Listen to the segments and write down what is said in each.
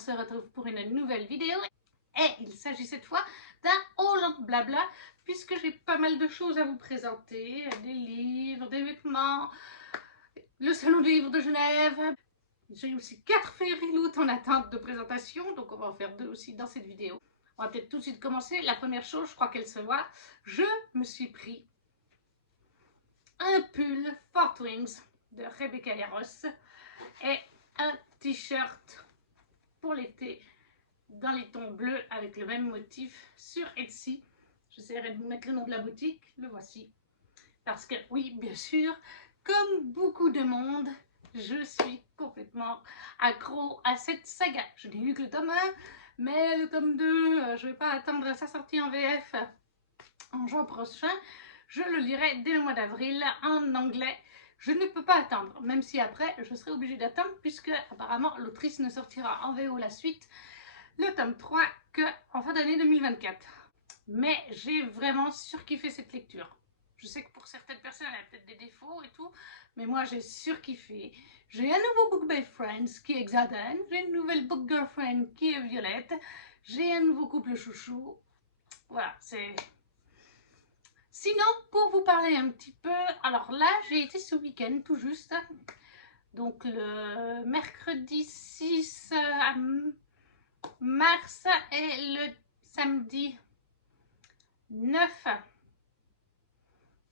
se retrouve pour une nouvelle vidéo. Et il s'agit cette fois d'un haul blabla, puisque j'ai pas mal de choses à vous présenter. Des livres, des vêtements, le salon du livre de Genève. J'ai aussi 4 fairy loot en attente de présentation, donc on va en faire 2 aussi dans cette vidéo. On va peut-être tout de suite commencer. La première chose, je crois qu'elle se voit, je me suis pris un pull Fort Wings de Rebecca Yarros et un t-shirt pour l'été dans les tons bleus avec le même motif sur Etsy. J'essaierai de vous mettre le nom de la boutique, le voici. Parce que oui, bien sûr, comme beaucoup de monde, je suis complètement accro à cette saga. Je n'ai lu que le tome 1, mais le tome 2, je ne vais pas attendre sa sortie en VF en juin prochain. Je le lirai dès le mois d'avril en anglais. Je ne peux pas attendre, même si après je serai obligée d'attendre, puisque apparemment l'autrice ne sortira en VO la suite, le tome 3, qu'en fin d'année 2024. Mais j'ai vraiment surkiffé cette lecture. Je sais que pour certaines personnes, elle a peut-être des défauts et tout, mais moi j'ai surkiffé. J'ai un nouveau book by friends qui est Xaden, j'ai une nouvelle book girlfriend qui est Violette, j'ai un nouveau couple chouchou. Voilà, c'est... Sinon, pour vous parler un petit peu, alors là, j'ai été ce week-end tout juste, donc le mercredi 6 mars et le samedi 9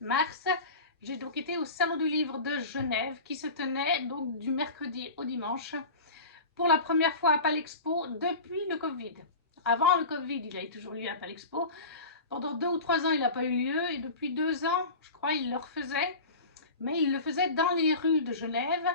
mars, j'ai donc été au Salon du Livre de Genève qui se tenait donc du mercredi au dimanche pour la première fois à Palexpo depuis le Covid. Avant le Covid, il avait toujours lieu à Palexpo. Pendant 2 ou 3 ans, il n'a pas eu lieu et depuis 2 ans, je crois, il le refaisait. Mais il le faisait dans les rues de Genève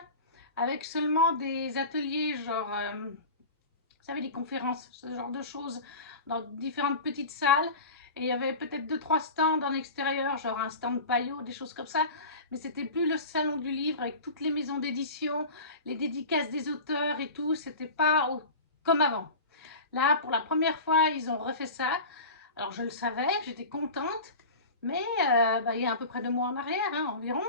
avec seulement des ateliers genre, vous savez, des conférences, ce genre de choses dans différentes petites salles. Et il y avait peut-être 2-3 stands en extérieur, genre un stand paillot, des choses comme ça. Mais c'était plus le salon du livre avec toutes les maisons d'édition, les dédicaces des auteurs et tout. C'était pas comme avant. Là, pour la première fois, ils ont refait ça. Alors, je le savais, j'étais contente. Mais il y a à peu près 2 mois en arrière, hein, environ,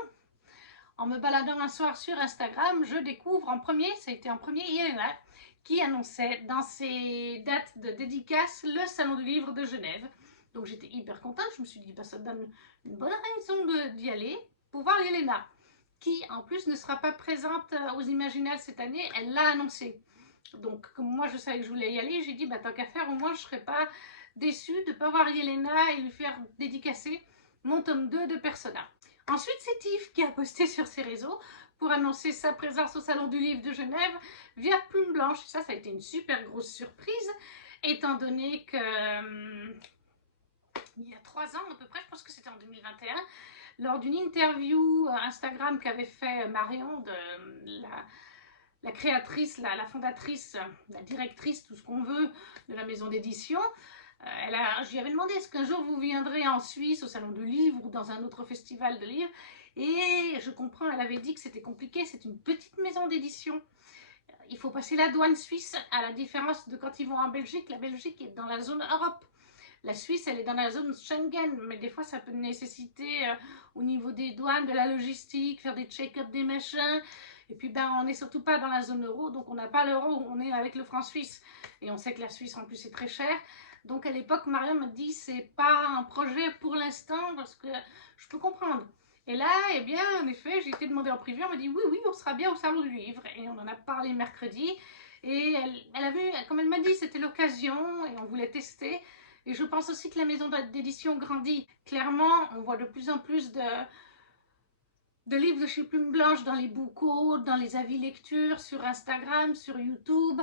en me baladant un soir sur Instagram, je découvre en premier, ça a été en premier, Yelena, qui annonçait dans ses dates de dédicace le Salon du Livre de Genève. Donc j'étais hyper contente, je me suis dit, bah, ça donne une bonne raison d'y aller pour voir Yelena, qui en plus ne sera pas présente aux Imaginales cette année, elle l'a annoncé. Donc comme moi je savais que je voulais y aller, j'ai dit, bah, tant qu'à faire, au moins je ne serais pas déçue de ne pas voir Yelena et lui faire dédicacer mon tome 2 de Persona. Ensuite, c'est Yves qui a posté sur ses réseaux pour annoncer sa présence au Salon du Livre de Genève via Plume Blanche. Ça a été une super grosse surprise, étant donné que il y a 3 ans à peu près, je pense que c'était en 2021, lors d'une interview Instagram qu'avait fait Marion, la créatrice, la fondatrice, la directrice, tout ce qu'on veut, de la maison d'édition. Je lui avais demandé, est-ce qu'un jour vous viendrez en Suisse au Salon du Livre ou dans un autre festival de livres? Et je comprends, elle avait dit que c'était compliqué, c'est une petite maison d'édition. Il faut passer la douane suisse, à la différence de quand ils vont en Belgique. La Belgique est dans la zone Europe. La Suisse, elle est dans la zone Schengen, mais des fois, ça peut nécessiter au niveau des douanes, de la logistique, faire des check-up, des machins. Et puis, on n'est surtout pas dans la zone euro, donc on n'a pas l'euro, on est avec le franc suisse. Et on sait que la Suisse, en plus, est très chère. Donc, à l'époque, Marion m'a dit, c'est pas un projet pour l'instant, parce que je peux comprendre. Et là, eh bien, en effet, j'ai été demandée en privé, on m'a dit, oui, oui, on sera bien au Salon du Livre. Et on en a parlé mercredi. Et elle a vu, comme elle m'a dit, c'était l'occasion, et on voulait tester. Et je pense aussi que la maison d'édition grandit. Clairement, on voit de plus en plus de livres de chez Plume Blanche dans les bookos, dans les avis lecture, sur Instagram, sur YouTube.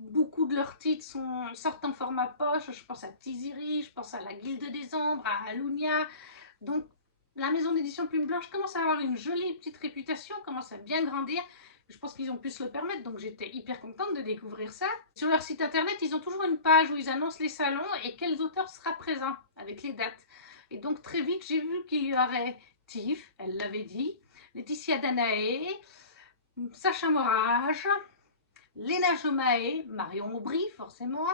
Beaucoup de leurs titres sortent en format poche. Je pense à Tiziri, je pense à La Guilde des Ombres, à Alunia. Donc, la maison d'édition Plume Blanche commence à avoir une jolie petite réputation, commence à bien grandir. Je pense qu'ils ont pu se le permettre, donc j'étais hyper contente de découvrir ça. Sur leur site internet, ils ont toujours une page où ils annoncent les salons et quels auteurs sera présent avec les dates. Et donc très vite, j'ai vu qu'il y aurait Tiff, elle l'avait dit, Laetitia Danaé, Sacha Morage, Léna Jomaé, Marion Aubry forcément,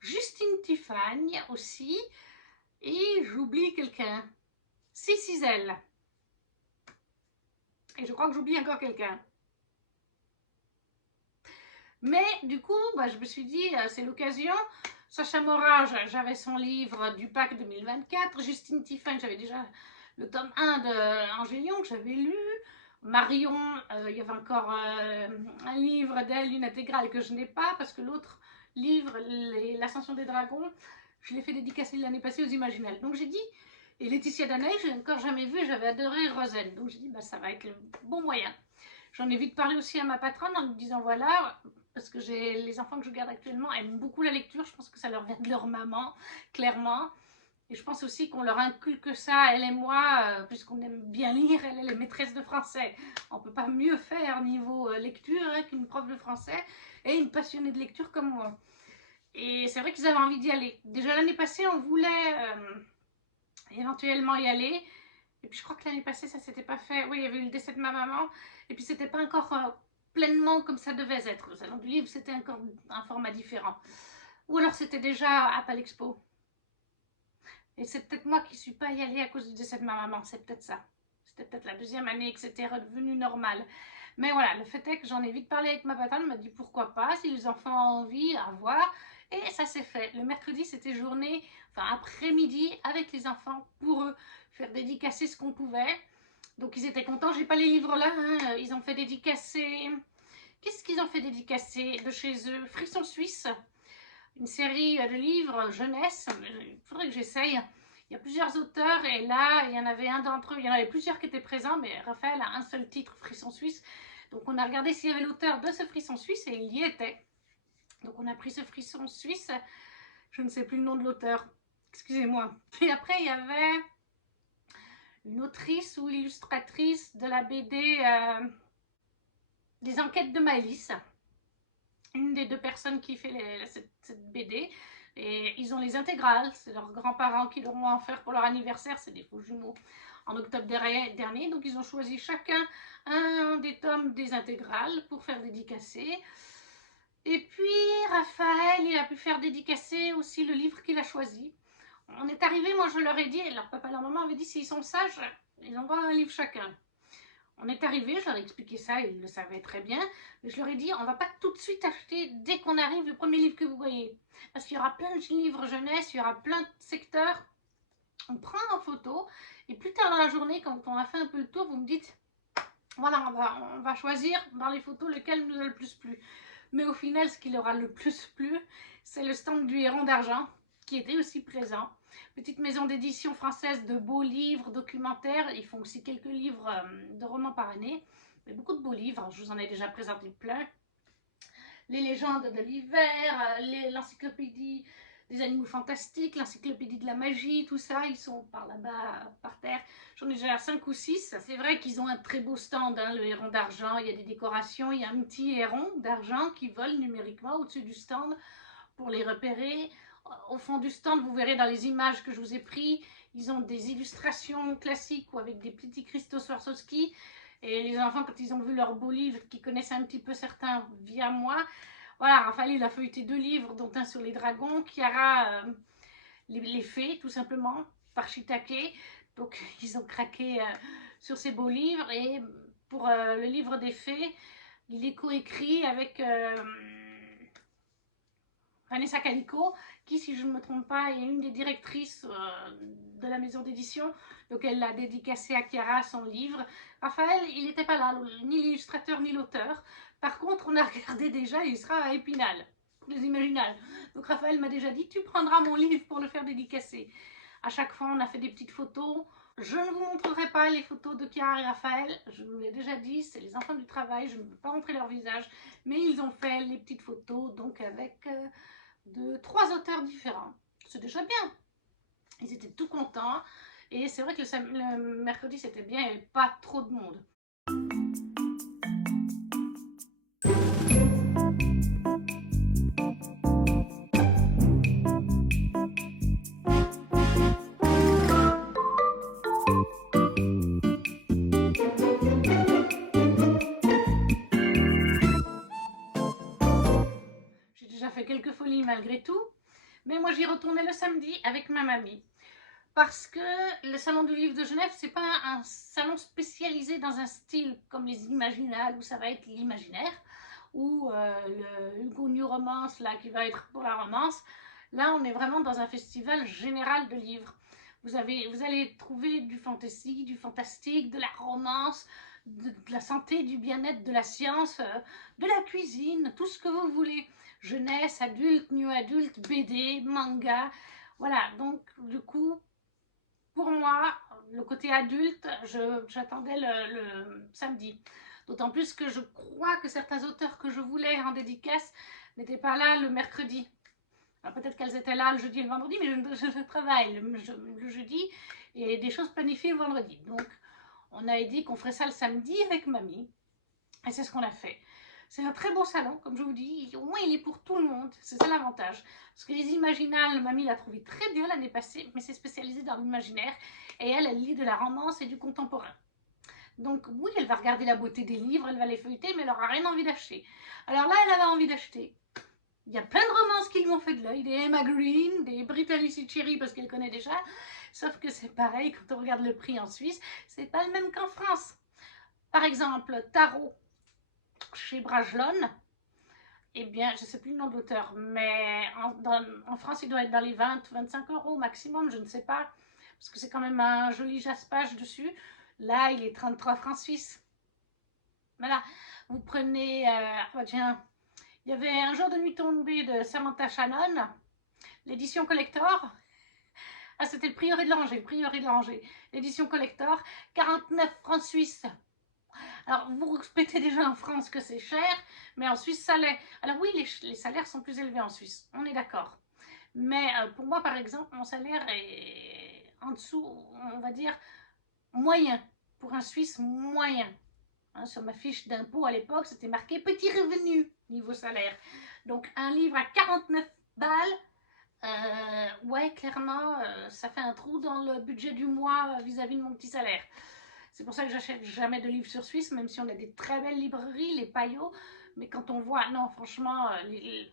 Justine Tiffany aussi, et j'oublie quelqu'un, Cizel. Et je crois que j'oublie encore quelqu'un. Mais du coup, bah, je me suis dit, c'est l'occasion. Sacha Mora, j'avais son livre du Pâques 2024. Justine Tiffen, j'avais déjà le tome 1 d'Angélion que j'avais lu. Marion, il y avait encore un livre d'elle, une intégrale que je n'ai pas, parce que l'autre livre, L'Ascension des Dragons, je l'ai fait dédicacer l'année passée aux Imaginales. Donc j'ai dit, et Laetitia Danaï, je l'ai encore jamais vue, j'avais adoré Rosen. Donc j'ai dit, bah, ça va être le bon moyen. J'en ai vite parlé aussi à ma patronne en lui disant, voilà, parce que les enfants que je garde actuellement aiment beaucoup la lecture, je pense que ça leur vient de leur maman, clairement. Et je pense aussi qu'on leur inculque ça, elle et moi, puisqu'on aime bien lire, elle est maîtresse de français. On ne peut pas mieux faire niveau lecture hein, qu'une prof de français et une passionnée de lecture comme moi. Et c'est vrai qu'ils avaient envie d'y aller. Déjà l'année passée, on voulait éventuellement y aller. Et puis je crois que l'année passée, ça s'était pas fait. Oui, il y avait eu le décès de ma maman. Et puis c'était pas encore pleinement comme ça devait être. Le salon du livre, c'était encore un format différent. Ou alors c'était déjà à Palexpo. Et c'est peut-être moi qui ne suis pas y allée à cause du décès de ma maman, c'est peut-être ça. C'était peut-être la deuxième année que c'était redevenu normal. Mais voilà, le fait est que j'en ai vite parlé avec ma patronne, elle m'a dit pourquoi pas, si les enfants ont envie, à voir. Et ça s'est fait. Le mercredi, c'était journée, enfin après-midi, avec les enfants, pour eux, faire dédicacer ce qu'on pouvait. Donc ils étaient contents, j'ai pas les livres là, hein. Ils ont fait dédicacer... Qu'est-ce qu'ils ont fait dédicacer de chez eux? Frisson Suisse, une série de livres jeunesse, il faudrait que j'essaye. Il y a plusieurs auteurs et là, il y en avait un d'entre eux, il y en avait plusieurs qui étaient présents, mais Raphaël a un seul titre, Frisson Suisse. Donc on a regardé s'il y avait l'auteur de ce Frisson Suisse et il y était. Donc on a pris ce Frisson Suisse, je ne sais plus le nom de l'auteur, excusez-moi. Et après, il y avait une autrice ou illustratrice de la BD des Enquêtes de Maëlys, une des deux personnes qui fait cette BD. Et ils ont les intégrales, c'est leurs grands-parents qui leur ont offert pour leur anniversaire, c'est des faux jumeaux, en octobre dernier. Donc ils ont choisi chacun un des tomes des intégrales pour faire dédicacer. Et puis Raphaël, il a pu faire dédicacer aussi le livre qu'il a choisi. On est arrivé, moi je leur ai dit, leur papa et leur maman avaient dit s'ils sont sages, ils envoient un livre chacun. On est arrivé, je leur ai expliqué ça, ils le savaient très bien, mais je leur ai dit, on ne va pas tout de suite acheter dès qu'on arrive le premier livre que vous voyez. Parce qu'il y aura plein de livres jeunesse, il y aura plein de secteurs. On prend en photo, et plus tard dans la journée, quand on a fait un peu le tour, vous me dites, voilà, on va choisir dans les photos lequel nous a le plus plu. Mais au final, ce qui leur a le plus plu, c'est le stand du Héron d'Argent, qui était aussi présent. Petite maison d'édition française de beaux livres, documentaires. Ils font aussi quelques livres de romans par année. Mais beaucoup de beaux livres, je vous en ai déjà présenté plein. Les légendes de l'hiver, l'encyclopédie des animaux fantastiques, l'encyclopédie de la magie, tout ça, ils sont par là-bas, par terre. J'en ai déjà 5 ou 6. C'est vrai qu'ils ont un très beau stand, hein, le héron d'argent, il y a des décorations, il y a un petit héron d'argent qui vole numériquement au-dessus du stand pour les repérer. Au fond du stand, vous verrez dans les images que je vous ai prises, ils ont des illustrations classiques ou avec des petits cristaux Swarovski. Et les enfants, quand ils ont vu leurs beaux livres, qui connaissent un petit peu certains via moi, voilà, Raphaël, il a feuilleté 2 livres, dont un sur les dragons, Chiara, les fées, tout simplement, par Shiitake. Donc, ils ont craqué sur ces beaux livres. Et pour le livre des fées, il est coécrit avec Vanessa Calico, qui, si je ne me trompe pas, est une des directrices de la maison d'édition. Donc elle l'a dédicacé à Chiara, son livre. Raphaël, il n'était pas là, ni l'illustrateur ni l'auteur. Par contre, on a regardé déjà, il sera à Épinal, pour les Imaginales. Donc Raphaël m'a déjà dit, tu prendras mon livre pour le faire dédicacer. À chaque fois, on a fait des petites photos. Je ne vous montrerai pas les photos de Chiara et Raphaël, je vous l'ai déjà dit, c'est les enfants du travail, je ne veux pas montrer leur visage, mais ils ont fait les petites photos, donc avec de 3 auteurs différents. C'est déjà bien. Ils étaient tout contents. Et c'est vrai que le mercredi, c'était bien, il n'y avait pas trop de monde. J'ai déjà fait quelques folies malgré tout. Mais moi, j'y retournais le samedi avec ma mamie. Parce que le salon du livre de Genève, c'est pas un salon spécialisé dans un style comme les Imaginales où ça va être l'imaginaire, ou le Hugo New Romance, là, qui va être pour la romance. Là, on est vraiment dans un festival général de livres. Vous allez trouver du fantasy, du fantastique, de la romance, de la santé, du bien-être, de la science, de la cuisine, tout ce que vous voulez. Jeunesse, adulte, new adulte, BD, manga. Voilà, donc du coup, pour moi, le côté adulte, j'attendais le samedi. D'autant plus que je crois que certains auteurs que je voulais en dédicace n'étaient pas là le mercredi. Peut-être qu'elles étaient là le jeudi et le vendredi, mais je travaille le jeudi et des choses planifiées le vendredi. Donc, on a dit qu'on ferait ça le samedi avec mamie. Et c'est ce qu'on a fait. C'est un très beau salon, comme je vous dis. Au moins, il est pour tout le monde. C'est ça l'avantage. Parce que les imaginales, mamie l'a trouvé très bien l'année passée, mais c'est spécialisé dans l'imaginaire. Et elle lit de la romance et du contemporain. Donc oui, elle va regarder la beauté des livres, elle va les feuilleter, mais elle n'aura rien envie d'acheter. Alors là, elle avait envie d'acheter. Il y a plein de romances qui lui ont fait de l'œil, des Emma Green, des Britta Lucy Cherry parce qu'elle connaît déjà, sauf que c'est pareil, quand on regarde le prix en Suisse, c'est pas le même qu'en France. Par exemple, Tarot, chez Brajlon, eh bien, je ne sais plus le nom de l'auteur, mais en France, il doit être dans les 20-25 € maximum, je ne sais pas, parce que c'est quand même un joli jaspage dessus. Là, il est 33 francs suisses. Voilà, vous prenez, tiens, il y avait Un jour de nuit tombée de Samantha Shannon, l'édition collector. Ah, c'était le prieuré de l'Angers, l'édition collector, 49 francs suisses. Alors, vous respectez déjà en France que c'est cher, mais en Suisse, ça l'est. Alors oui, les salaires sont plus élevés en Suisse, on est d'accord. Mais pour moi, par exemple, mon salaire est en dessous, on va dire, moyen. Pour un Suisse, moyen. Hein, sur ma fiche d'impôt à l'époque, c'était marqué petit revenu niveau salaire. Donc, un livre à 49 balles, ouais, clairement, ça fait un trou dans le budget du mois vis-à-vis de mon petit salaire. C'est pour ça que j'achète jamais de livres sur Suisse, même si on a des très belles librairies, les Payot. Mais quand on voit, non, franchement,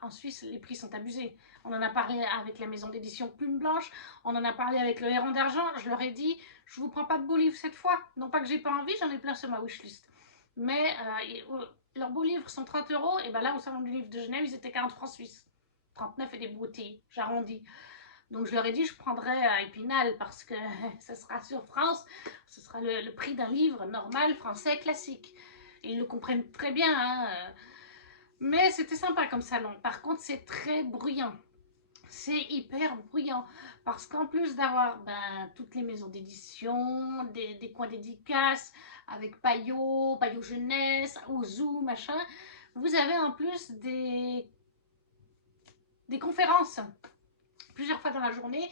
en Suisse, les prix sont abusés. On en a parlé avec la maison d'édition Plume Blanche, on en a parlé avec le Héron d'Argent. Je leur ai dit, je vous prends pas de beaux livres cette fois. Non pas que j'ai pas envie, j'en ai plein sur ma wishlist. Mais leurs beaux livres sont 30 €, et ben là, au salon du livre de Genève, ils étaient 40 francs suisses. 39 et des broutilles, j'arrondis. Donc je leur ai dit, je prendrai à Épinal parce que ça sera sur France, ce sera le prix d'un livre normal, français, classique. Et ils le comprennent très bien, hein. Mais c'était sympa comme salon. Par contre, c'est très bruyant. C'est hyper bruyant. Parce qu'en plus d'avoir toutes les maisons d'édition, des coins dédicaces, avec Payot, Payot Jeunesse, Ozu, machin, vous avez en plus des conférences. Plusieurs fois dans la journée,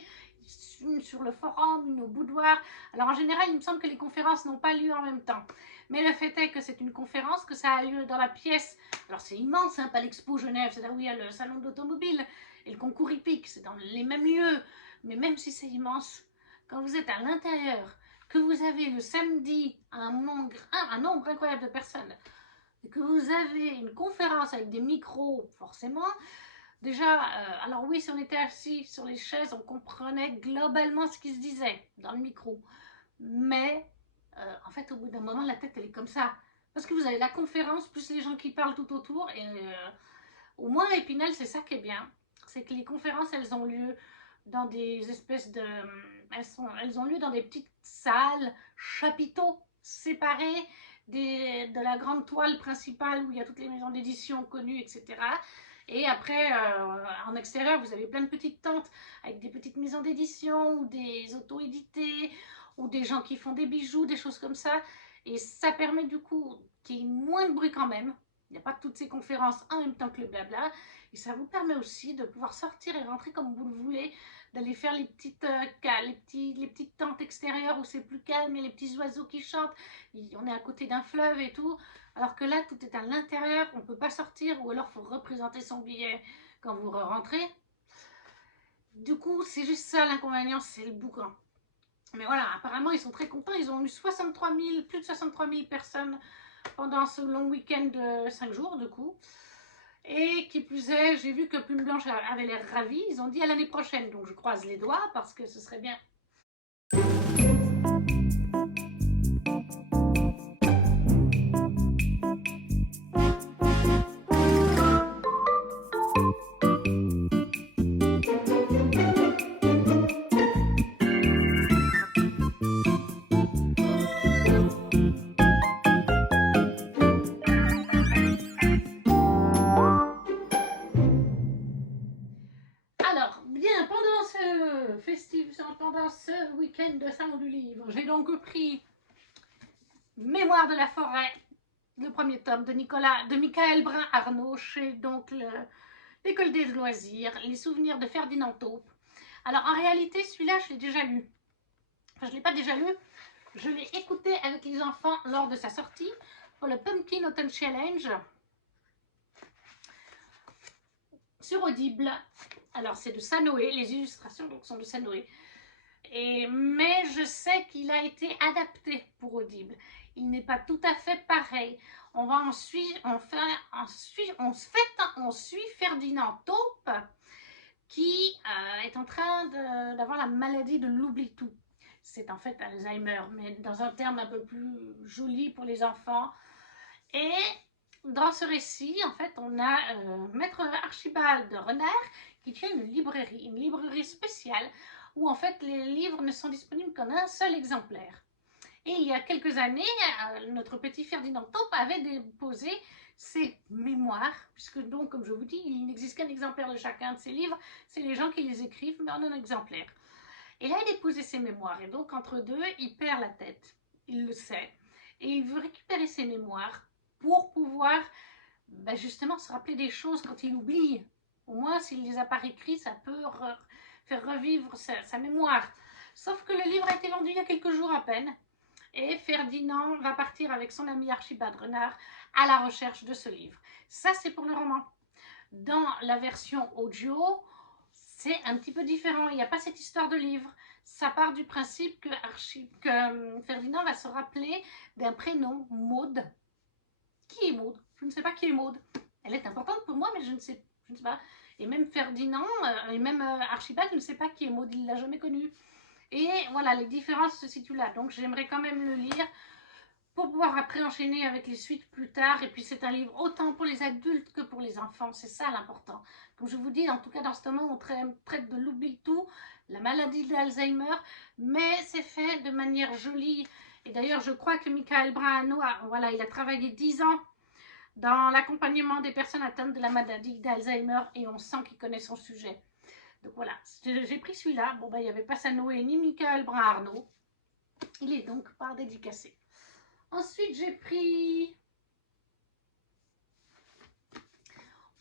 une sur le forum, une au boudoir. Alors en général, il me semble que les conférences n'ont pas lieu en même temps. Mais le fait est que c'est une conférence, que ça a lieu dans la pièce. Alors c'est immense, hein, pas l'Expo Genève, c'est là où il y a le salon d'automobile et le concours hippique, c'est dans les mêmes lieux. Mais même si c'est immense, quand vous êtes à l'intérieur, que vous avez le samedi un nombre incroyable de personnes, et que vous avez une conférence avec des micros, forcément. Déjà, alors oui, si on était assis sur les chaises, on comprenait globalement ce qui se disait dans le micro. Mais, en fait, au bout d'un moment, la tête, elle est comme ça. Parce que vous avez la conférence, plus les gens qui parlent tout autour. Et au moins, à Épinal, c'est ça qui est bien. C'est que les conférences, elles ont lieu dans des espèces de... Elles ont lieu dans des petites salles, chapiteaux séparés de la grande toile principale où il y a toutes les maisons d'édition connues, etc. Et après, en extérieur, vous avez plein de petites tentes avec des petites maisons d'édition ou des auto-édités ou des gens qui font des bijoux, des choses comme ça. Et ça permet du coup qu'il y ait moins de bruit quand même. Il n'y a pas toutes ces conférences en même temps que le blabla. Et ça vous permet aussi de pouvoir sortir et rentrer comme vous le voulez, d'aller faire les petites tentes extérieures où c'est plus calme et les petits oiseaux qui chantent. On est à côté d'un fleuve et tout. Alors que là, tout est à l'intérieur, on ne peut pas sortir, ou alors il faut représenter son billet quand vous rentrez. Du coup, c'est juste ça l'inconvénient, c'est le boucan. Mais voilà, apparemment, ils sont très contents. Ils ont eu plus de 63 000 personnes pendant ce long week-end de 5 jours, du coup. Et qui plus est, j'ai vu que Plume Blanche avait l'air ravie. Ils ont dit à l'année prochaine, donc je croise les doigts parce que ce serait bien. Alors, bien, pendant ce week-end de salon du livre, j'ai donc pris Mémoire de la forêt, le premier tome de Michael Brun-Arnaud, chez donc l'école des loisirs, les souvenirs de Ferdinand Taupe. Alors, en réalité, celui-là, je l'ai déjà lu. Enfin, je ne l'ai pas déjà lu, je l'ai écouté avec les enfants lors de sa sortie pour le Pumpkin Autumn Challenge sur Audible. Alors, c'est de Sanoé, les illustrations donc, sont de Sanoé. Mais je sais qu'il a été adapté pour Audible. Il n'est pas tout à fait pareil. On suit Ferdinand Taupe qui est en train d'avoir la maladie de l'oubli-tout. C'est en fait Alzheimer, mais dans un terme un peu plus joli pour les enfants. Et dans ce récit, en fait, on a Maître Archibald Renard qui tient une librairie spéciale où en fait les livres ne sont disponibles qu'en un seul exemplaire. Et il y a quelques années, notre petit Ferdinand Taupe avait déposé ses mémoires, puisque donc, comme je vous dis, il n'existe qu'un exemplaire de chacun de ses livres, c'est les gens qui les écrivent, mais en un exemplaire. Et là, il a déposé ses mémoires, et donc entre deux, il perd la tête, il le sait, et il veut récupérer ses mémoires pour pouvoir justement se rappeler des choses quand il oublie. Au moins, s'il ne les a pas écrits, ça peut faire revivre sa mémoire. Sauf que le livre a été vendu il y a quelques jours à peine, et Ferdinand va partir avec son ami Archibald Renard à la recherche de ce livre. Ça, c'est pour le roman. Dans la version audio, c'est un petit peu différent. Il n'y a pas cette histoire de livre. Ça part du principe que Ferdinand va se rappeler d'un prénom, Maude. Qui est Maude? Je ne sais pas qui est Maude. Elle est importante pour moi, mais je ne sais pas. Et même Ferdinand, et même Archibald, je ne sais pas qui est Maude. Il ne l'a jamais connue. Et voilà, les différences se situent là. Donc j'aimerais quand même le lire pour pouvoir après enchaîner avec les suites plus tard. Et puis c'est un livre autant pour les adultes que pour les enfants. C'est ça l'important. Comme je vous dis, en tout cas dans ce moment, on traite de l'oubli-tout, la maladie d'Alzheimer, mais c'est fait de manière jolie. Et d'ailleurs, je crois que Michael Brun-Arnaud, voilà, il a travaillé 10 ans dans l'accompagnement des personnes atteintes de la maladie d'Alzheimer et on sent qu'il connaît son sujet. Donc voilà, j'ai pris celui-là. Bon, il n'y avait pas Sanoé ni Michael Brun-Arnaud. Il est donc pas dédicacé. Ensuite, j'ai pris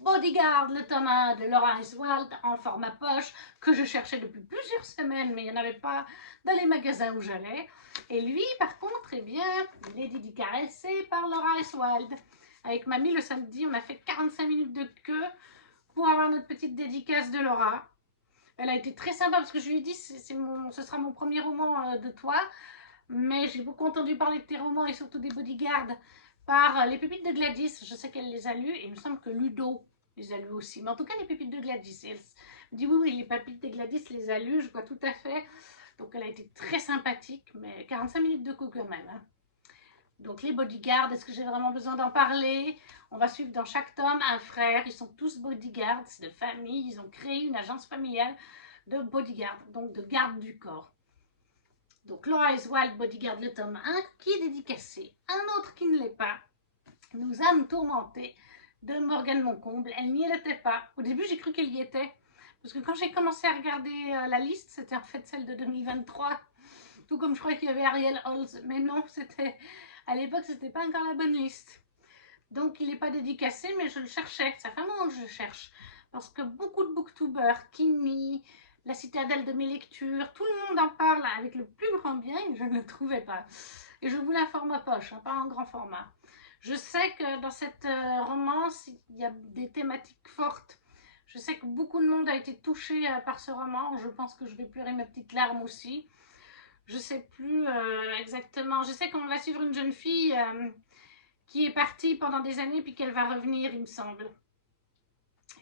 Bodyguard, le tome 1 de Laura Iswald en format poche que je cherchais depuis plusieurs semaines, mais il n'y en avait pas dans les magasins où j'allais. Et lui, par contre, eh bien, il est dédicacé par Laura Iswald. Avec mamie, le samedi, on a fait 45 minutes de queue pour avoir notre petite dédicace de Laura. Elle a été très sympa parce que je lui ai dit ce sera mon premier roman de toi, mais j'ai beaucoup entendu parler de tes romans et surtout des Bodyguards par les pépites de Gladys. Je sais qu'elle les a lus et il me semble que Ludo les a lus aussi, mais en tout cas les pépites de Gladys. Et elle me dit oui, les pépites de Gladys les a lus, je vois tout à fait. Donc elle a été très sympathique, mais 45 minutes de coup quand même. Hein. Donc les bodyguards, est-ce que j'ai vraiment besoin d'en parler? On va suivre dans chaque tome un frère, ils sont tous bodyguards, c'est de famille, ils ont créé une agence familiale de bodyguards, donc de garde du corps. Donc Laura Iswald, Bodyguard, le tome 1, qui est dédicacé. Un autre qui ne l'est pas, Nous âmes tourmentées, de Morgane Moncomble. Elle n'y était pas. Au début, j'ai cru qu'elle y était. Parce que quand j'ai commencé à regarder la liste, c'était en fait celle de 2023. Tout comme je crois qu'il y avait Ariel Holz. Mais non, c'était à l'époque, c'était pas encore la bonne liste. Donc, il n'est pas dédicacé, mais je le cherchais. Ça fait un moment que je le cherche. Parce que beaucoup de booktubers, Kimi, La Citadelle de mes lectures, tout le monde en parle avec le plus grand bien et je ne le trouvais pas. Et je voulais un format poche, hein, pas un grand format. Je sais que dans cette romance, il y a des thématiques fortes. Je sais que beaucoup de monde a été touché par ce roman. Je pense que je vais pleurer mes petites larmes aussi. Je ne sais plus exactement. Je sais qu'on va suivre une jeune fille qui est partie pendant des années puis qu'elle va revenir, il me semble.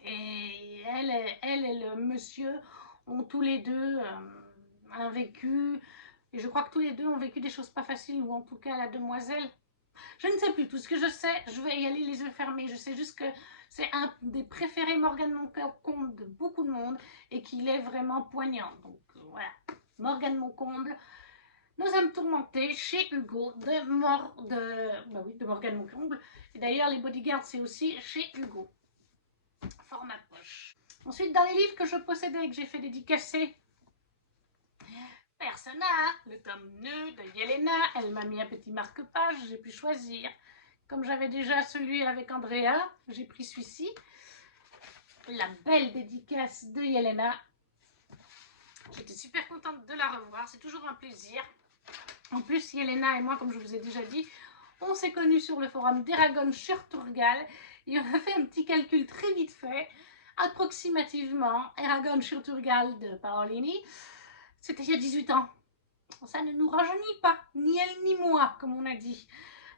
Et elle et le monsieur ont tous les deux un vécu. Et je crois que tous les deux ont vécu des choses pas faciles, ou en tout cas la demoiselle. Je ne sais plus, tout ce que je sais, je vais y aller les yeux fermés. Je sais juste que c'est un des préférés Morgane Moncomble de beaucoup de monde et qu'il est vraiment poignant. Donc voilà, Morgane Moncomble, Nos âmes tourmentées chez Hugo de Morgane Moncomble. Et d'ailleurs, les bodyguards, c'est aussi chez Hugo. Format poche. Ensuite, dans les livres que je possédais et que j'ai fait dédicacer, Persona, le tome 2 de Yelena, elle m'a mis un petit marque-page, j'ai pu choisir. Comme j'avais déjà celui avec Andrea, j'ai pris celui-ci. La belle dédicace de Yelena. J'étais super contente de la revoir, c'est toujours un plaisir. En plus, Yelena et moi, comme je vous ai déjà dit, on s'est connus sur le forum d'Eragon sur Turgal et on a fait un petit calcul très vite fait. Approximativement, Eragon sur Turgal de Paolini, c'était il y a 18 ans. Ça ne nous rajeunit pas, ni elle ni moi, comme on a dit.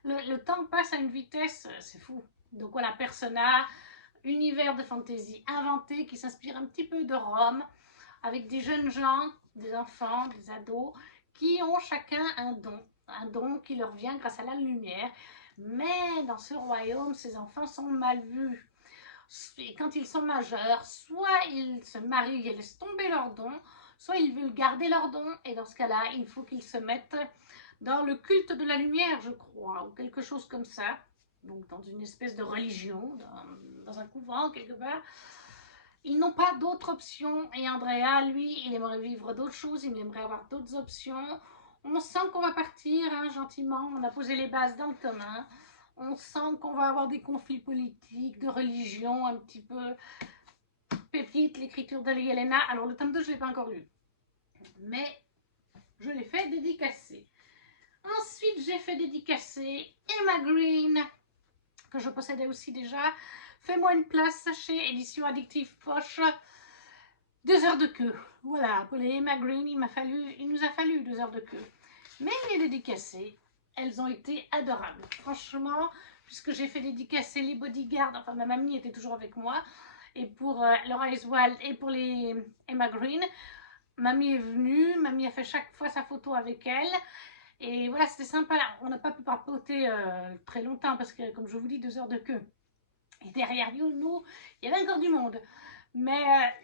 Le temps passe à une vitesse, c'est fou. Donc voilà, Persona, univers de fantasy inventé qui s'inspire un petit peu de Rome, avec des jeunes gens, des enfants, des ados, qui ont chacun un don qui leur vient grâce à la lumière. Mais dans ce royaume, ces enfants sont mal vus. Et quand ils sont majeurs, soit ils se marient et laissent tomber leurs dons, soit ils veulent garder leurs dons, et dans ce cas-là, il faut qu'ils se mettent dans le culte de la lumière, je crois, ou quelque chose comme ça. Donc dans une espèce de religion, dans un couvent quelque part. Ils n'ont pas d'autres options, et Andrea, lui, il aimerait vivre d'autres choses, il aimerait avoir d'autres options. On sent qu'on va partir, hein, gentiment, on a posé les bases dans le tome 1. On sent qu'on va avoir des conflits politiques, de religion, un petit peu pépite, l'écriture de Yelena. Alors le tome 2, je ne l'ai pas encore lu, mais je l'ai fait dédicacer. Ensuite, j'ai fait dédicacer Emma Green, que je possédais aussi déjà. Fais-moi une place chez Édition Addictive Poche. 2 heures de queue. Voilà, pour les Emma Green, il nous a fallu 2 heures de queue. Mais les dédicacées, elles ont été adorables. Franchement, puisque j'ai fait dédicacer les bodyguards, enfin ma mamie était toujours avec moi, et pour Laura Iswald et pour les Emma Green, mamie est venue, mamie a fait chaque fois sa photo avec elle. Et voilà, c'était sympa. On n'a pas pu papoter très longtemps parce que, comme je vous dis, 2 heures de queue. Et derrière nous, il y avait encore du monde. Mais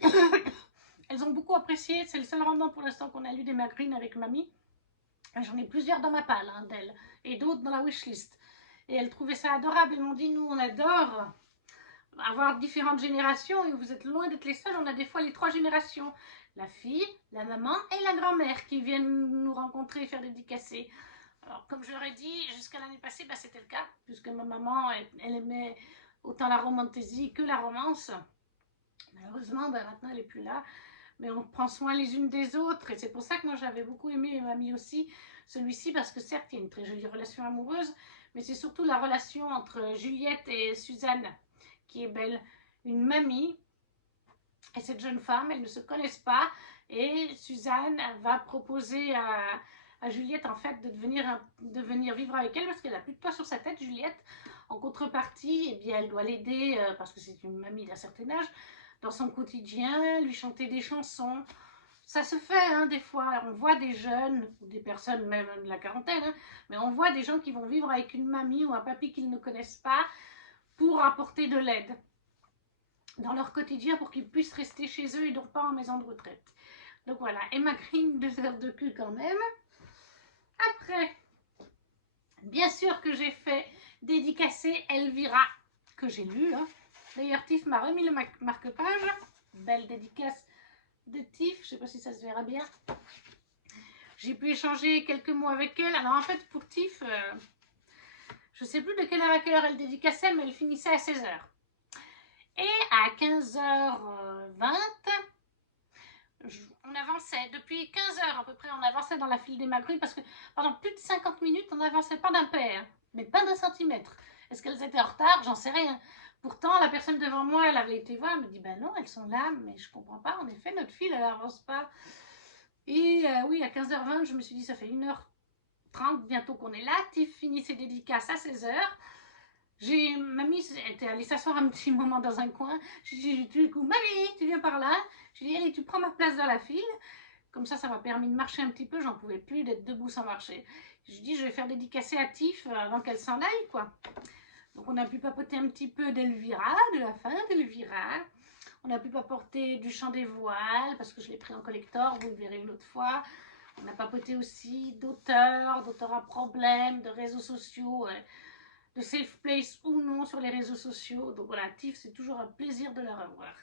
elles ont beaucoup apprécié. C'est le seul roman pour l'instant qu'on a lu d'Emma Green avec mamie. J'en ai plusieurs dans ma palle d'elle et d'autres dans la wishlist. Et elles trouvaient ça adorable. Elles m'ont dit, nous, on adore avoir différentes générations et vous êtes loin d'être les seuls. On a des fois les 3 générations. La fille, la maman et la grand-mère qui viennent nous rencontrer et faire dédicacer. Alors, comme je leur ai dit, jusqu'à l'année passée, c'était le cas, puisque ma maman, elle aimait autant la romantésie que la romance. Malheureusement, maintenant, elle n'est plus là. Mais on prend soin les unes des autres. Et c'est pour ça que moi, j'avais beaucoup aimé, et mamie aussi, celui-ci, parce que certes, il y a une très jolie relation amoureuse, mais c'est surtout la relation entre Juliette et Suzanne qui est belle. Une mamie et cette jeune femme, elles ne se connaissent pas. Et Suzanne va proposer à Juliette, en fait, de venir vivre avec elle, parce qu'elle n'a plus de toit sur sa tête, Juliette. En contrepartie, eh bien, elle doit l'aider, parce que c'est une mamie d'un certain âge, dans son quotidien, lui chanter des chansons. Ça se fait, hein, des fois. On voit des jeunes, ou des personnes même de la quarantaine, hein, mais on voit des gens qui vont vivre avec une mamie ou un papy qu'ils ne connaissent pas pour apporter de l'aide dans leur quotidien pour qu'ils puissent rester chez eux et non pas en maison de retraite. Donc voilà, Emma Green, 2 heures de queue quand même. Après, bien sûr que j'ai fait dédicacer Elvira, que j'ai lu. Hein. D'ailleurs, Tiff m'a remis le marque-page. Belle dédicace de Tiff, je ne sais pas si ça se verra bien. J'ai pu échanger quelques mots avec elle. Alors en fait, pour Tiff, je ne sais plus de quelle heure à quelle heure elle dédicaçait, mais elle finissait à 16h. Et à 15h20, on avançait. Depuis 15h à peu près, on avançait dans la file des magrues parce que pendant plus de 50 minutes, on n'avançait pas d'un pair, mais pas d'un centimètre. Est-ce qu'elles étaient en retard? J'en sais rien. Pourtant, la personne devant moi, elle avait été voir, elle me dit, ben non, elles sont là, mais je comprends pas. En effet, notre file, elle n'avance pas. Et oui, à 15h20, je me suis dit, ça fait 1h30 bientôt qu'on est là. Tiff finit ses dédicaces à 16h. Mamie était allée s'asseoir un petit moment dans un coin. J'ai dit, du coup, mamie, tu viens par là. J'ai dit, allez, tu prends ma place dans la file. Comme ça m'a permis de marcher un petit peu. J'en pouvais plus d'être debout sans marcher. J'ai dit, je vais faire dédicacer à Tiff avant qu'elle s'en aille, quoi. Donc, on a pu papoter un petit peu d'Elvira, de la fin d'Elvira. On a pu papoter du chant des voiles, parce que je l'ai pris en collector, vous le verrez une autre fois. On a papoté aussi d'auteurs à problème, de réseaux sociaux, de safe place ou non sur les réseaux sociaux. Donc voilà, Tiff, c'est toujours un plaisir de la revoir.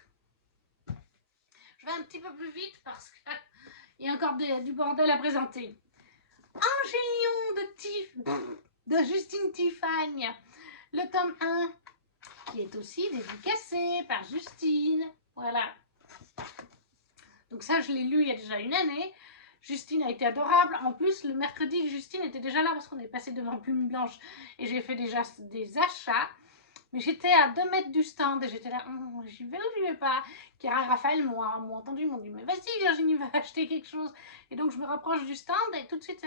Je vais un petit peu plus vite parce qu'il y a encore du bordel à présenter. Angélion de Justine Tiffany, le tome 1, qui est aussi dédicacé par Justine. Voilà. Donc ça, je l'ai lu il y a déjà une année. Justine a été adorable. En plus, le mercredi, Justine était déjà là parce qu'on est passé devant Plume Blanche et j'ai fait déjà des achats. Mais j'étais à 2 mètres du stand et j'étais là, j'y vais ou j'y vais pas. Chiara et Raphaël m'ont entendu, ils m'ont dit, mais vas-y Virginie, va acheter quelque chose. Et donc je me rapproche du stand et tout de suite,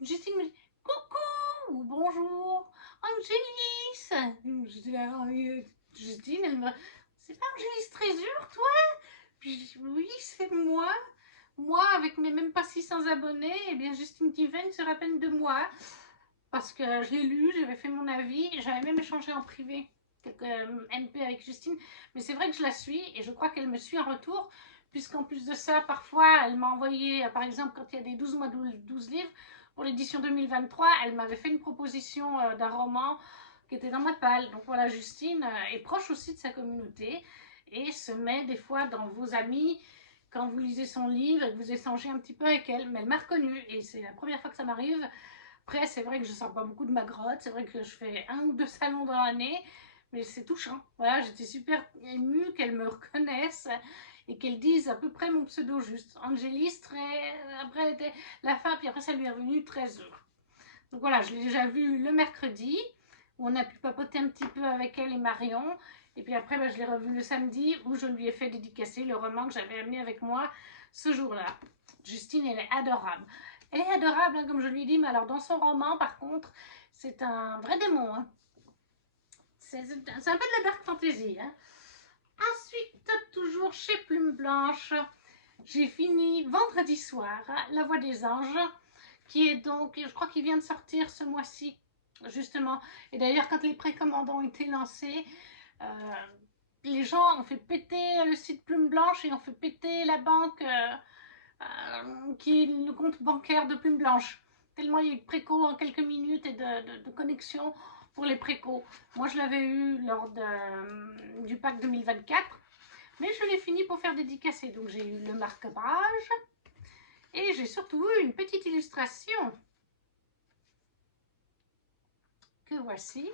Justine me dit, coucou ou bonjour, Angélis. J'étais là, Justine, elle me, c'est pas Angélis Trésure, toi? Puis je dis, oui, c'est moi. Moi, avec mes même pas 600 abonnés, eh bien Justine Tiffany se rappelle de moi. Parce que je l'ai lu, j'avais fait mon avis, j'avais même échangé en privé quelques MP avec Justine, mais c'est vrai que je la suis et je crois qu'elle me suit en retour, puisqu'en plus de ça, parfois, elle m'a envoyé, par exemple, quand il y a des 12 mois 12 livres, pour l'édition 2023, elle m'avait fait une proposition d'un roman qui était dans ma palle. Donc voilà, Justine est proche aussi de sa communauté et se met des fois dans vos amis quand vous lisez son livre et que vous échangez un petit peu avec elle, mais elle m'a reconnue et c'est la première fois que ça m'arrive. Après, c'est vrai que je ne sors pas beaucoup de ma grotte, c'est vrai que je fais 1 ou 2 salons dans l'année, mais c'est touchant. Voilà, j'étais super émue qu'elle me reconnaisse et qu'elle dise à peu près mon pseudo juste. Angélis, après, elle était la fin, puis après, ça lui est revenu 13 heures. Donc voilà, je l'ai déjà vue le mercredi, où on a pu papoter un petit peu avec elle et Marion. Et puis après, je l'ai revue le samedi, où je lui ai fait dédicacer le roman que j'avais amené avec moi ce jour-là. Justine, elle est adorable. Elle est adorable, hein, comme je lui ai dit, mais alors dans son roman, par contre, c'est un vrai démon. Hein. C'est un peu de la dark fantasy. Hein. Ensuite, toujours chez Plume Blanche, j'ai fini vendredi soir, La Voix des Anges, qui est donc, je crois qu'il vient de sortir ce mois-ci, justement. Et d'ailleurs, quand les précommandes ont été lancés, les gens ont fait péter le site Plume Blanche et ont fait péter la banque qui est le compte bancaire de Plume Blanche. Tellement il y a eu de préco en quelques minutes et de connexion pour les précos. Moi, je l'avais eu lors du pack 2024, mais je l'ai fini pour faire dédicacer. Donc, j'ai eu le marque-page et j'ai surtout eu une petite illustration que voici.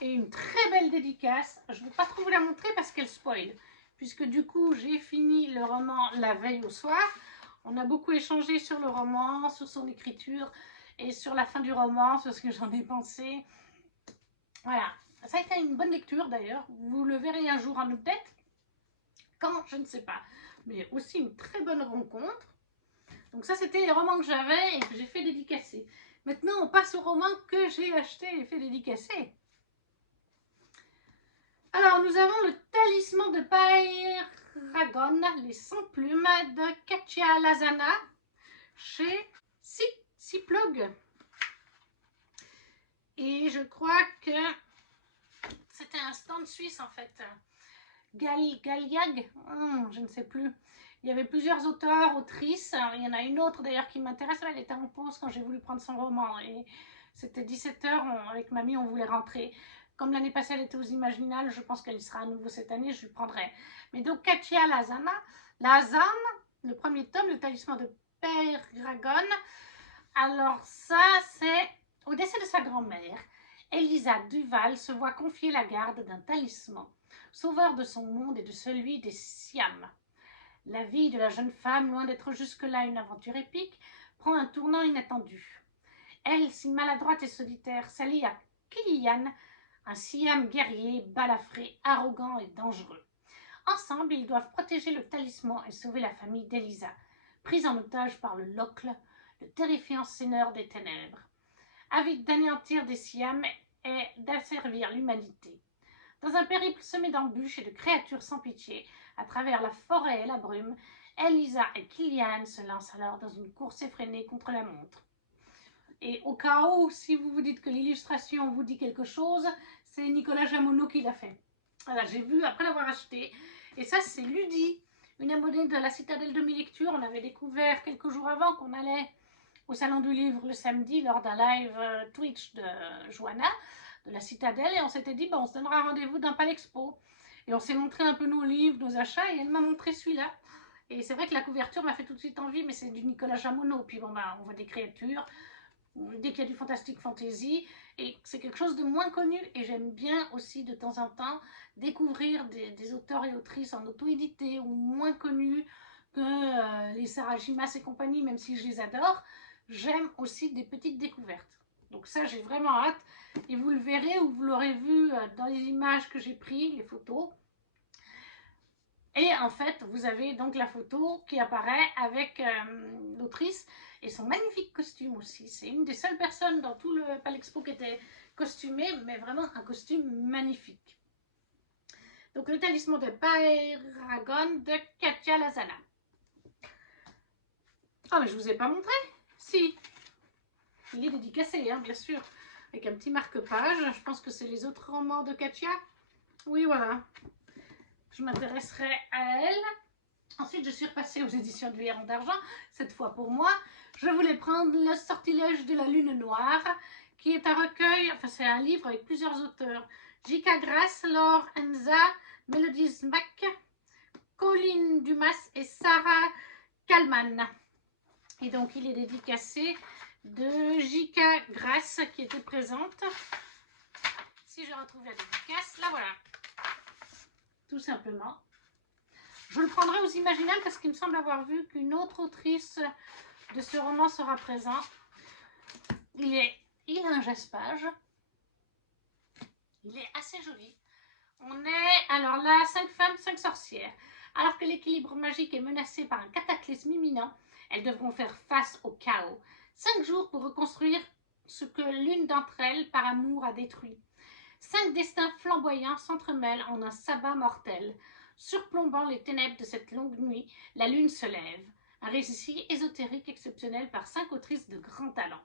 Et une très belle dédicace. Je ne vais pas trop vous la montrer parce qu'elle spoil. Puisque du coup, j'ai fini le roman la veille au soir. On a beaucoup échangé sur le roman, sur son écriture et sur la fin du roman, sur ce que j'en ai pensé. Voilà. Ça a été une bonne lecture d'ailleurs. Vous le verrez un jour en update. Quand, je ne sais pas. Mais aussi une très bonne rencontre. Donc ça, c'était les romans que j'avais et que j'ai fait dédicacer. Maintenant, on passe aux romans que j'ai achetés et fait dédicacer. Alors, nous avons le Talisman de Paragon, les 100 plumes de Katia Lazana chez Cyplog. Et je crois que c'était un stand suisse en fait. Galiag, je ne sais plus. Il y avait plusieurs auteurs, autrices. Il y en a une autre d'ailleurs qui m'intéresse. Elle était en pause quand j'ai voulu prendre son roman. Et c'était 17 h. Avec mamie, on voulait rentrer. Comme l'année passée, elle était aux Imaginales, je pense qu'elle y sera à nouveau cette année, je lui prendrai. Mais donc, Katia Lazana, le premier tome, le Talisman de Paragon. Alors ça, c'est au décès de sa grand-mère, Elisa Duval se voit confier la garde d'un talisman, sauveur de son monde et de celui des Siam. La vie de la jeune femme, loin d'être jusque-là une aventure épique, prend un tournant inattendu. Elle, si maladroite et solitaire, s'allie à Kilian, un Siam guerrier, balafré, arrogant et dangereux. Ensemble, ils doivent protéger le talisman et sauver la famille d'Elisa, prise en otage par le Locle, le terrifiant seigneur des ténèbres, avide d'anéantir des Siam et d'asservir l'humanité. Dans un périple semé d'embûches et de créatures sans pitié, à travers la forêt et la brume, Elisa et Kilian se lancent alors dans une course effrénée contre la montre. Et au cas où, si vous vous dites que l'illustration vous dit quelque chose, c'est Nicolas Jamonneau qui l'a fait. Voilà, j'ai vu après l'avoir acheté. Et ça, c'est Ludi. une abonnée de la Citadelle de mi-lecture. On avait découvert quelques jours avant qu'on allait au Salon du Livre le samedi lors d'un live Twitch de Johanna de la Citadelle, et on s'était dit, on se donnera rendez-vous dans Palexpo. Et on s'est montré un peu nos livres, nos achats, et elle m'a montré celui-là. Et c'est vrai que la couverture m'a fait tout de suite envie, mais c'est du Nicolas Jamonot. Puis on voit des créatures, dès qu'il y a du fantastique fantasy, et c'est quelque chose de moins connu. Et j'aime bien aussi de temps en temps découvrir des auteurs et autrices en auto-édité ou moins connus que les Sarah Gimas et compagnie, même si je les adore. J'aime aussi des petites découvertes. Donc ça, j'ai vraiment hâte. Et vous le verrez ou vous l'aurez vu dans les images que j'ai prises, les photos. Et en fait, vous avez donc la photo qui apparaît avec l'autrice et son magnifique costume aussi. C'est une des seules personnes dans tout le Palexpo qui était costumée, mais vraiment un costume magnifique. Donc le talisman de Paragon de Katia Lazana. Ah, mais je vous ai pas montré. Si. Il est dédicacé, hein, bien sûr. Avec un petit marque-page. Je pense que c'est les autres romans de Katia. Oui, voilà. Je m'intéresserai à elle. Ensuite, je suis repassée aux éditions du Héron d'Argent. Cette fois pour moi. Je voulais prendre Le Sortilège de la Lune Noire, qui est un recueil, enfin c'est un livre avec plusieurs auteurs. J.K. Grace, Laure Enza, Mélodie Smack, Colline Dumas et Sarah Kalman. Et donc, il est dédicacé de J.K. Grace qui était présente. Si je retrouve la dédicace, la voilà. Tout simplement. Je le prendrai aux Imaginables parce qu'il me semble avoir vu qu'une autre autrice de ce roman sera présente. Il a un jaspage. Il est assez joli. On est, alors là, 5 femmes, 5 sorcières. Alors que l'équilibre magique est menacé par un cataclysme imminent, elles devront faire face au chaos. 5 jours pour reconstruire ce que l'une d'entre elles, par amour, a détruit. 5 destins flamboyants s'entremêlent en un sabbat mortel. Surplombant les ténèbres de cette longue nuit, la lune se lève. Un récit ésotérique exceptionnel par 5 autrices de grand talent.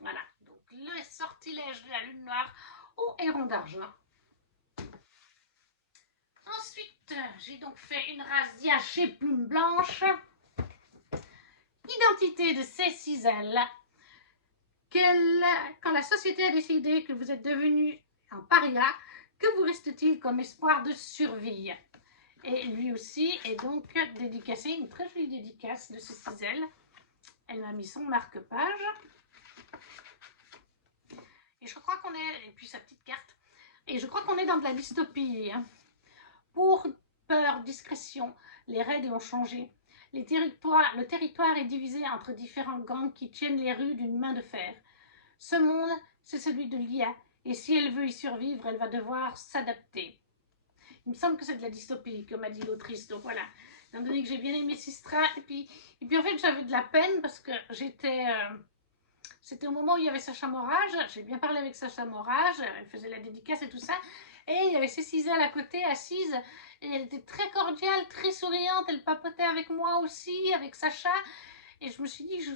Voilà, donc le sortilège de la lune noire au Héron d'Argent. Ensuite, j'ai donc fait une razzia chez Plume Blanche. Identité de ces Ciselles. Quand la société a décidé que vous êtes devenu un paria, que vous reste-t-il comme espoir de survie? Et lui aussi est donc dédicacé, une très jolie dédicace de ces Ciselles. Elle m'a mis son marque-page. Et je crois qu'on est, et puis sa petite carte, et je crois qu'on est dans de la dystopie. Pour peur, discrétion, les règles ont changé. Le territoire est divisé entre différents gangs qui tiennent les rues d'une main de fer. Ce monde, c'est celui de Lia, et si elle veut y survivre, elle va devoir s'adapter. Il me semble que c'est de la dystopie, comme a dit l'autrice, donc voilà. Étant donné que j'ai bien aimé Sistra, et puis en fait j'avais de la peine parce que c'était au moment où il y avait Sacha Morage, j'ai bien parlé avec Sacha Morage, elle faisait la dédicace et tout ça, et il y avait ces Ciselles à côté, assises, et elle était très cordiale, très souriante, elle papotait avec moi aussi, avec Sacha, et je me suis dit, je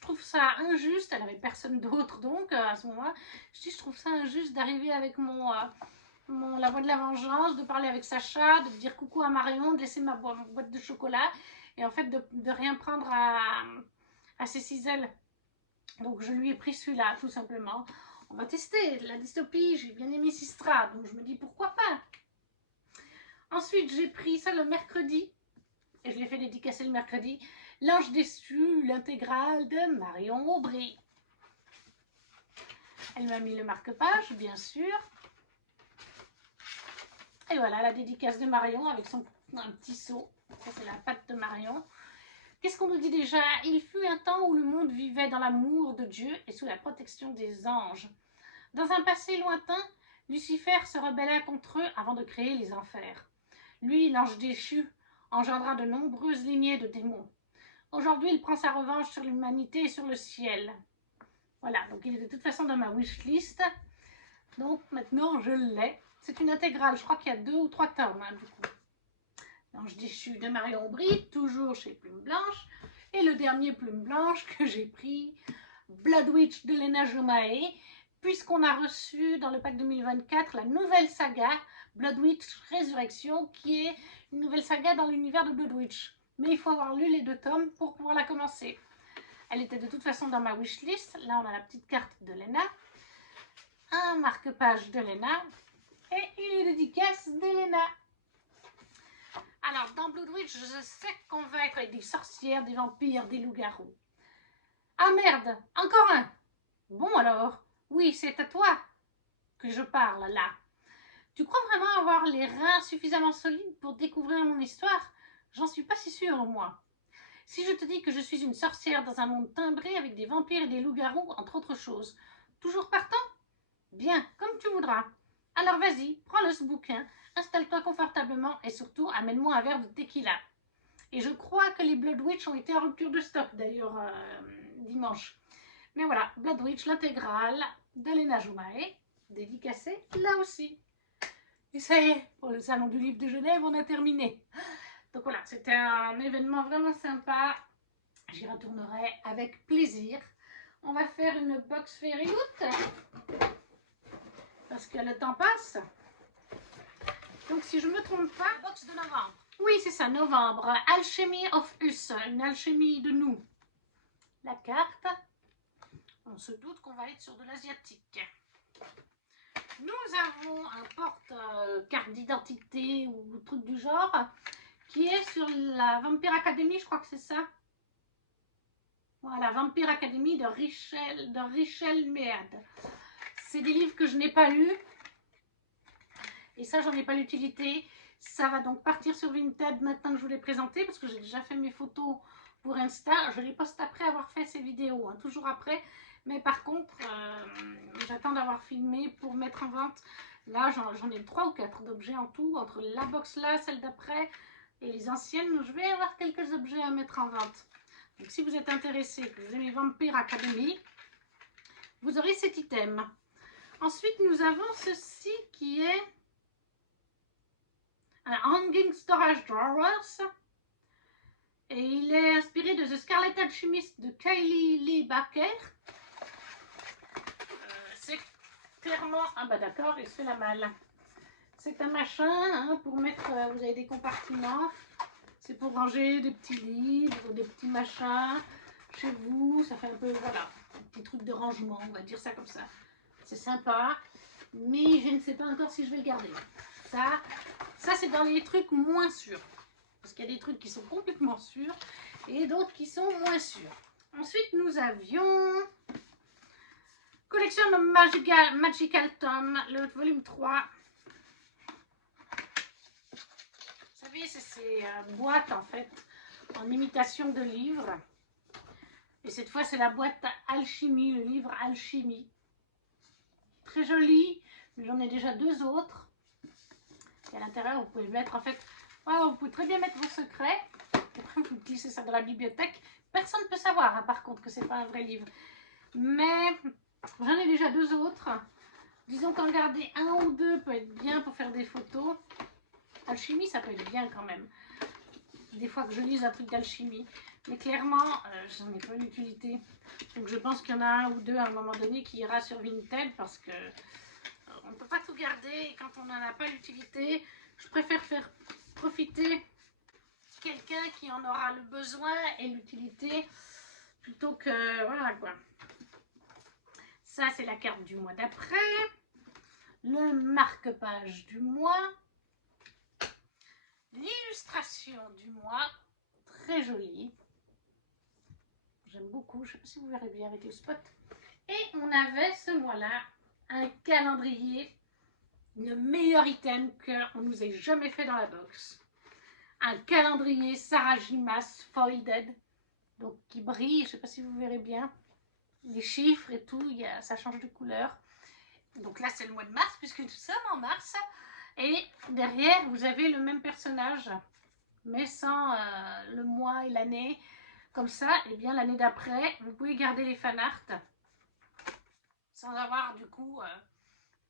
trouve ça injuste, elle n'avait personne d'autre donc à ce moment-là, je trouve ça injuste d'arriver avec la voix de la vengeance, de parler avec Sacha, de dire coucou à Marion, de laisser ma boîte de chocolat, et en fait de rien prendre à ces Ciselles. Donc je lui ai pris celui-là, tout simplement. On va tester la dystopie, j'ai bien aimé Sistra, donc je me dis pourquoi pas. Ensuite, j'ai pris ça le mercredi, et je l'ai fait dédicacer le mercredi, L'Ange déçu, l'intégrale de Marion Aubry. Elle m'a mis le marque-page, bien sûr. Et voilà, la dédicace de Marion avec un petit seau. Ça, c'est la patte de Marion. Qu'est-ce qu'on nous dit déjà? Il fut un temps où le monde vivait dans l'amour de Dieu et sous la protection des anges. Dans un passé lointain, Lucifer se rebella contre eux avant de créer les enfers. Lui, l'ange déchu, engendra de nombreuses lignées de démons. Aujourd'hui, il prend sa revanche sur l'humanité et sur le ciel. Voilà, donc il est de toute façon dans ma wishlist. Donc maintenant, je l'ai. C'est une intégrale, je crois qu'il y a 2 ou 3 tomes, hein, du coup. L'Ange déchu de Marion Aubry, toujours chez Plume Blanche. Et le dernier Plume Blanche que j'ai pris, Blood Witch de Lena Jomae, puisqu'on a reçu dans le pack 2024 la nouvelle saga Blood Witch Résurrection, qui est une nouvelle saga dans l'univers de Blood Witch. Mais il faut avoir lu les 2 tomes pour pouvoir la commencer. Elle était de toute façon dans ma wishlist. Là, on a la petite carte de Lena, un marque-page de Lena et une dédicace de Lena. Alors, dans Blood Witch, je sais qu'on va être avec des sorcières, des vampires, des loups-garous. Ah merde, encore un! Bon alors, oui, c'est à toi que je parle là. Tu crois vraiment avoir les reins suffisamment solides pour découvrir mon histoire? J'en suis pas si sûre, moi. Si je te dis que je suis une sorcière dans un monde timbré avec des vampires et des loups-garous, entre autres choses, toujours partant? Bien, comme tu voudras. Alors vas-y, prends-le ce bouquin, installe-toi confortablement et surtout amène-moi un verre de tequila. Et je crois que les Blood Witch ont été en rupture de stock d'ailleurs dimanche. Mais voilà, Blood Witch, l'intégrale de Lena Joumae, dédicacée là aussi. Et ça y est, pour le salon du livre de Genève, on a terminé. Donc voilà, c'était un événement vraiment sympa. J'y retournerai avec plaisir. On va faire une box Fairy Loot parce que le temps passe. Donc si je ne me trompe pas, box de novembre. Oui, c'est ça, novembre. Alchemy of Us, une alchimie de nous. La carte. On se doute qu'on va être sur de l'asiatique. Nous avons un porte-carte d'identité ou truc du genre qui est sur la Vampire Academy, je crois que c'est ça. Voilà, Vampire Academy de Richel Mead. C'est des livres que je n'ai pas lus. Et ça, j'en ai pas l'utilité. Ça va donc partir sur Vinted maintenant que je vous l'ai présenté, parce que j'ai déjà fait mes photos pour Insta. Je les poste après avoir fait ces vidéos, hein, toujours après. Mais par contre, j'attends d'avoir filmé pour mettre en vente. Là, j'en ai 3 ou 4 d'objets en tout, entre la box là, celle d'après et les anciennes. Donc, je vais avoir quelques objets à mettre en vente. Donc, si vous êtes intéressé, que vous aimez Vampire Academy, vous aurez cet item. Ensuite, nous avons ceci qui est un Hanging Storage Drawers. Et il est inspiré de The Scarlet Alchemist de Kylie Lee Baker. C'est clairement... Ah bah d'accord, il se fait la malle. C'est un machin hein, pour mettre... vous avez des compartiments. C'est pour ranger des petits livres, des petits machins chez vous. Ça fait un peu, voilà, un petit truc de rangement, on va dire ça comme ça. C'est sympa, mais je ne sais pas encore si je vais le garder. Ça c'est dans les trucs moins sûrs. Parce qu'il y a des trucs qui sont complètement sûrs et d'autres qui sont moins sûrs. Ensuite, nous avions collection de Magical Tom, le volume 3. Vous savez, c'est ces boîtes en fait, en imitation de livres. Et cette fois, c'est la boîte Alchimie, le livre Alchimie. Très joli, mais j'en ai déjà 2 autres. Et à l'intérieur, vous pouvez mettre en fait... Oh, vous pouvez très bien mettre vos secrets. Après, vous glissez ça dans la bibliothèque. Personne ne peut savoir, hein, par contre, que c'est pas un vrai livre. Mais j'en ai déjà 2 autres. Disons qu'en garder 1 ou 2 peut être bien pour faire des photos. Alchimie, ça peut être bien quand même. Des fois que je lise un truc d'alchimie. Mais clairement, j'en ai pas l'utilité. Donc je pense qu'il y en a 1 ou 2 à un moment donné qui ira sur Vinted parce que on ne peut pas tout garder. Et quand on n'en a pas l'utilité, je préfère faire profiter quelqu'un qui en aura le besoin et l'utilité plutôt que voilà quoi. Ça c'est la carte du mois d'après, le marque-page du mois, l'illustration du mois, très jolie, j'aime beaucoup, je ne sais pas si vous verrez bien avec le spot. Et on avait ce mois-là un calendrier, le meilleur item qu'on nous ait jamais fait dans la box. Un calendrier Sarah J. Maas folded, donc qui brille, je ne sais pas si vous verrez bien, les chiffres et tout, ça change de couleur. Donc là c'est le mois de mars puisque nous sommes en mars. Et derrière vous avez le même personnage, mais sans le mois et l'année. Comme ça, et bien l'année d'après, vous pouvez garder les fan art sans avoir du coup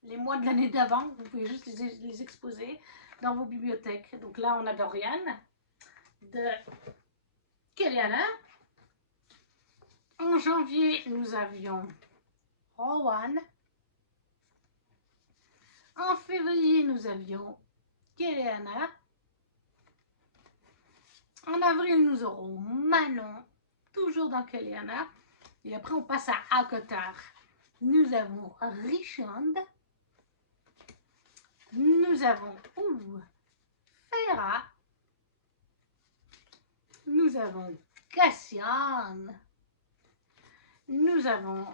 les mois de l'année d'avant. Vous pouvez juste les exposer dans vos bibliothèques. Donc là on a Dorian de Keliana. En janvier nous avions Rowan En février, nous avions Kéléana. En avril, nous aurons Manon, toujours dans Kéléana. Et après, on passe à Akotar. Nous avons Richand. Nous avons Farah. Nous avons Cassian. Nous avons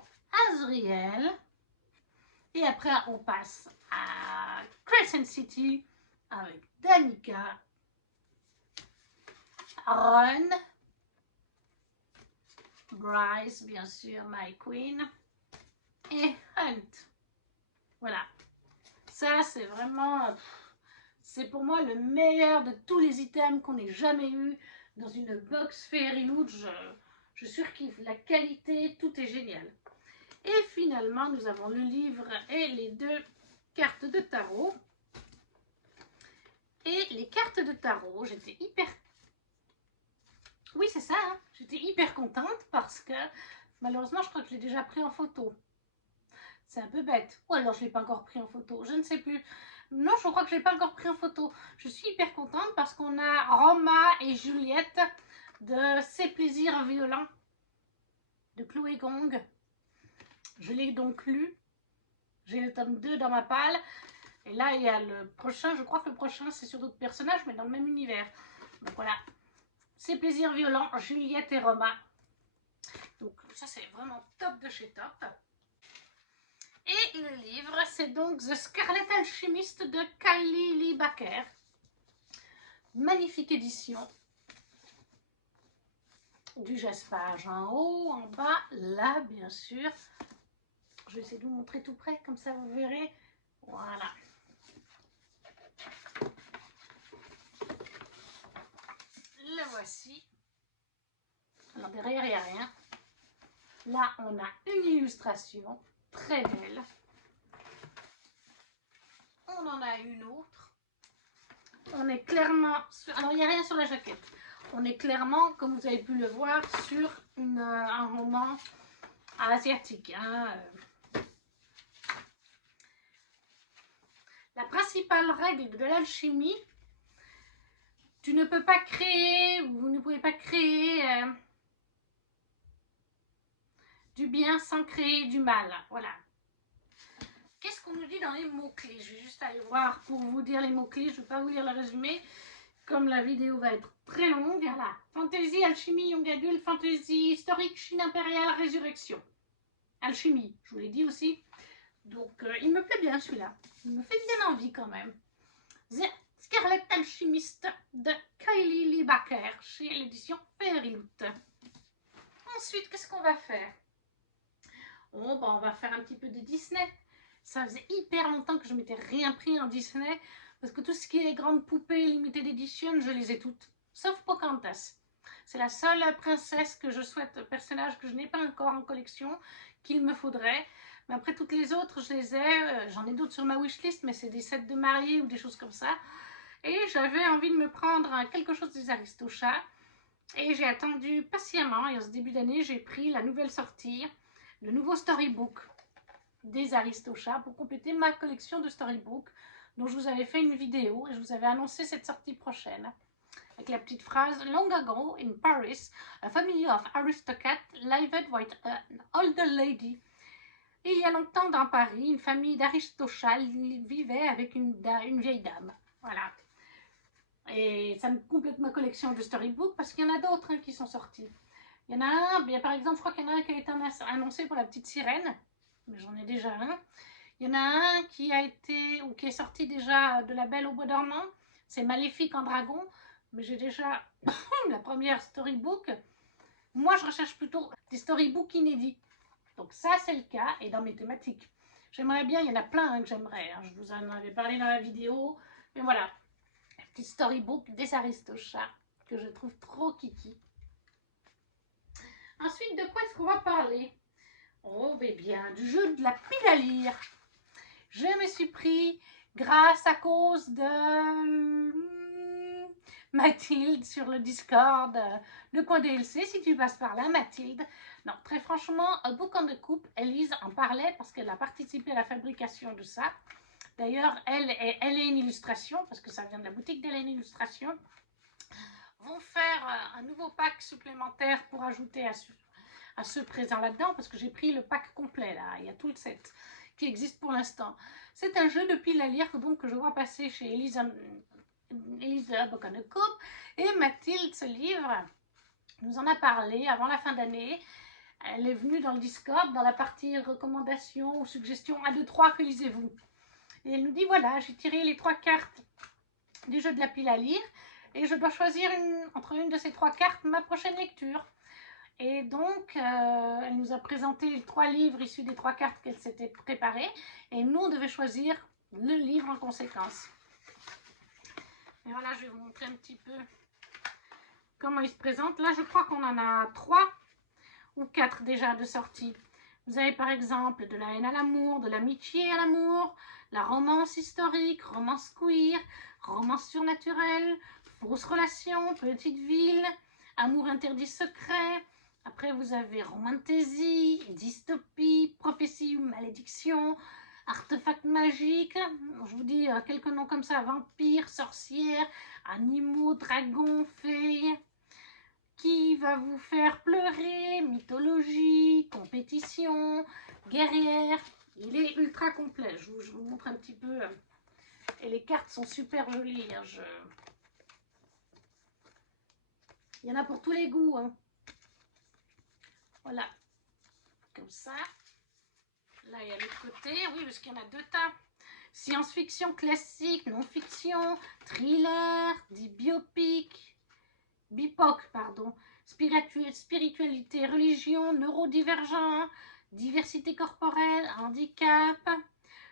Azriel. Et après, on passe à Crescent City avec Danica, Ron, Bryce, bien sûr, My Queen, et Hunt. Voilà. Ça, c'est vraiment... C'est pour moi le meilleur de tous les items qu'on ait jamais eu dans une box Fairy Loot. Je surkiffe la qualité, tout est génial. Et finalement, nous avons le livre et les 2 cartes de tarot. Et les cartes de tarot, j'étais hyper... Oui, c'est ça, hein, j'étais hyper contente parce que malheureusement, je crois que je l'ai déjà pris en photo. C'est un peu bête. Ou alors, je ne l'ai pas encore pris en photo, je ne sais plus. Non, je crois que je ne l'ai pas encore pris en photo. Je suis hyper contente parce qu'on a Roma et Juliette de Ses plaisirs violents de Chloé Gong. Je l'ai donc lu. J'ai le tome 2 dans ma palle. Et là, il y a le prochain. Je crois que le prochain, c'est sur d'autres personnages, mais dans le même univers. Donc voilà. Ses plaisirs violents, Juliette et Roma. Donc ça, c'est vraiment top de chez top. Et le livre, c'est donc The Scarlet Alchemist de Kylie Lee Baker. Magnifique édition. Du jaspage en haut, en bas, là, bien sûr. Je vais essayer de vous montrer tout près, comme ça vous verrez. Voilà. Le voici. Alors derrière, il n'y a rien. Là, on a une illustration très belle. On en a une autre. On est clairement... Alors, il n'y a rien sur la jaquette. On est clairement, comme vous avez pu le voir, sur un roman asiatique. Hein. La principale règle de l'alchimie, tu ne peux pas créer, vous ne pouvez pas créer du bien sans créer du mal. Voilà. Qu'est-ce qu'on nous dit dans les mots-clés? Je vais juste aller voir pour vous dire les mots-clés. Je ne vais pas vous lire le résumé, comme la vidéo va être très longue. Voilà. Fantasy, alchimie, young adulte, fantasy, historique, Chine impériale, résurrection. Alchimie, je vous l'ai dit aussi. Donc, il me plaît bien celui-là. Il me fait bien envie quand même. The Scarlet Alchemist de Kylie Lee Baker chez l'édition Fairy Loot. Ensuite, qu'est-ce qu'on va faire? Oh, ben, on va faire un petit peu de Disney. Ça faisait hyper longtemps que je m'étais rien pris en Disney. Parce que tout ce qui est grandes poupées limitées d'édition, je les ai toutes. Sauf Pocahontas. C'est la seule princesse que je souhaite, personnage que je n'ai pas encore en collection, qu'il me faudrait. Mais après toutes les autres, je les ai. J'en ai d'autres sur ma wishlist, mais c'est des sets de mariée ou des choses comme ça. Et j'avais envie de me prendre quelque chose des Aristochats. Et j'ai attendu patiemment. Et en ce début d'année, j'ai pris la nouvelle sortie, le nouveau storybook des Aristochats pour compléter ma collection de storybooks dont je vous avais fait une vidéo et je vous avais annoncé cette sortie prochaine avec la petite phrase Long ago in Paris, a family of aristocrats lived with an older lady. Et il y a longtemps dans Paris, une famille d'Aristochats vivait avec une vieille dame. Voilà. Et ça me complète ma collection de storybooks parce qu'il y en a d'autres qui sont sortis. Il y en a un, bien, par exemple, je crois qu'il y en a un qui a été annoncé pour la petite sirène, mais j'en ai déjà un. Il y en a un qui a été, ou qui est sorti déjà de La Belle au Bois dormant, c'est Maléfique en dragon, mais j'ai déjà la première storybook. Moi, je recherche plutôt des storybooks inédits. Donc ça, c'est le cas, et dans mes thématiques. J'aimerais bien, il y en a plein que j'aimerais, je vous en avais parlé dans la vidéo, mais voilà, petit storybook des Aristochats, que je trouve trop kiki. Ensuite, de quoi est-ce qu'on va parler? Oh, mais bien, du jeu de la pile à lire. Je me suis pris, grâce à cause de Mathilde sur le Discord, le coin DLC, si tu passes par là, Mathilde. Non, très franchement, A Book on the Coupe, Elise en parlait parce qu'elle a participé à la fabrication de ça. D'ailleurs, elle est une illustration, parce que ça vient de la boutique d'Hélène Illustration, vont faire un nouveau pack supplémentaire pour ajouter à ceux présents là-dedans, parce que j'ai pris le pack complet, là, il y a tout le set qui existe pour l'instant. C'est un jeu de pile à lire donc, que je vois passer chez Elisa Bocanecoop, et Mathilde, ce livre, nous en a parlé avant la fin d'année. Elle est venue dans le Discord, dans la partie recommandations ou suggestions 1, 2, 3, que lisez-vous? Et elle nous dit, voilà, j'ai tiré les 3 cartes du jeu de la pile à lire, et je dois choisir entre une de ces 3 cartes ma prochaine lecture. Et donc, elle nous a présenté les 3 livres issus des 3 cartes qu'elle s'était préparées, et nous, on devait choisir le livre en conséquence. Et voilà, je vais vous montrer un petit peu comment il se présente. Là, je crois qu'on en a 3 ou 4 déjà de sortie. Vous avez par exemple de la haine à l'amour, de l'amitié à l'amour, la romance historique, romance queer, romance surnaturelle, fausse relation, petite ville, amour interdit secret. Après, vous avez romantasy, dystopie, prophétie ou malédiction, artefact magique. Je vous dis quelques noms comme ça: vampires, sorcières, animaux, dragons, fées. Qui va vous faire pleurer, mythologie, compétition, guerrière. Il est ultra complet. Je vous montre un petit peu. Et les cartes sont super jolies. Hein. Il y en a pour tous les goûts. Hein. Voilà. Comme ça. Là, il y a l'autre côté. Oui, parce qu'il y en a 2 tas. Science-fiction classique, non-fiction, thriller, dit biopic. BIPOC, pardon, spiritualité, religion, neurodivergent, diversité corporelle, handicap,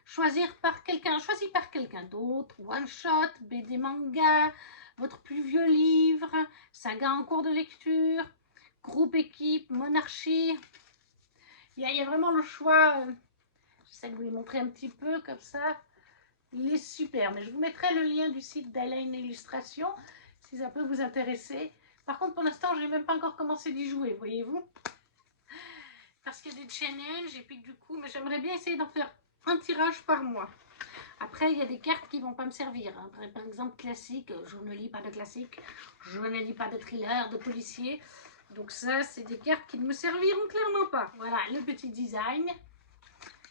choisi par quelqu'un d'autre, one shot, BD manga, votre plus vieux livre, saga en cours de lecture, groupe équipe, monarchie. Il y a vraiment le choix. J'essaie de vous les montrer un petit peu comme ça. Il est super, mais je vous mettrai le lien du site d'Hélène Illustration si ça peut vous intéresser. Par contre, pour l'instant, je n'ai même pas encore commencé d'y jouer, voyez-vous. Parce qu'il y a des challenges, et puis du coup, mais j'aimerais bien essayer d'en faire un tirage par mois. Après, il y a des cartes qui ne vont pas me servir. Hein. Par exemple, classique, je ne lis pas de classique, je ne lis pas de thriller, de policier. Donc ça, c'est des cartes qui ne me serviront clairement pas. Voilà, le petit design.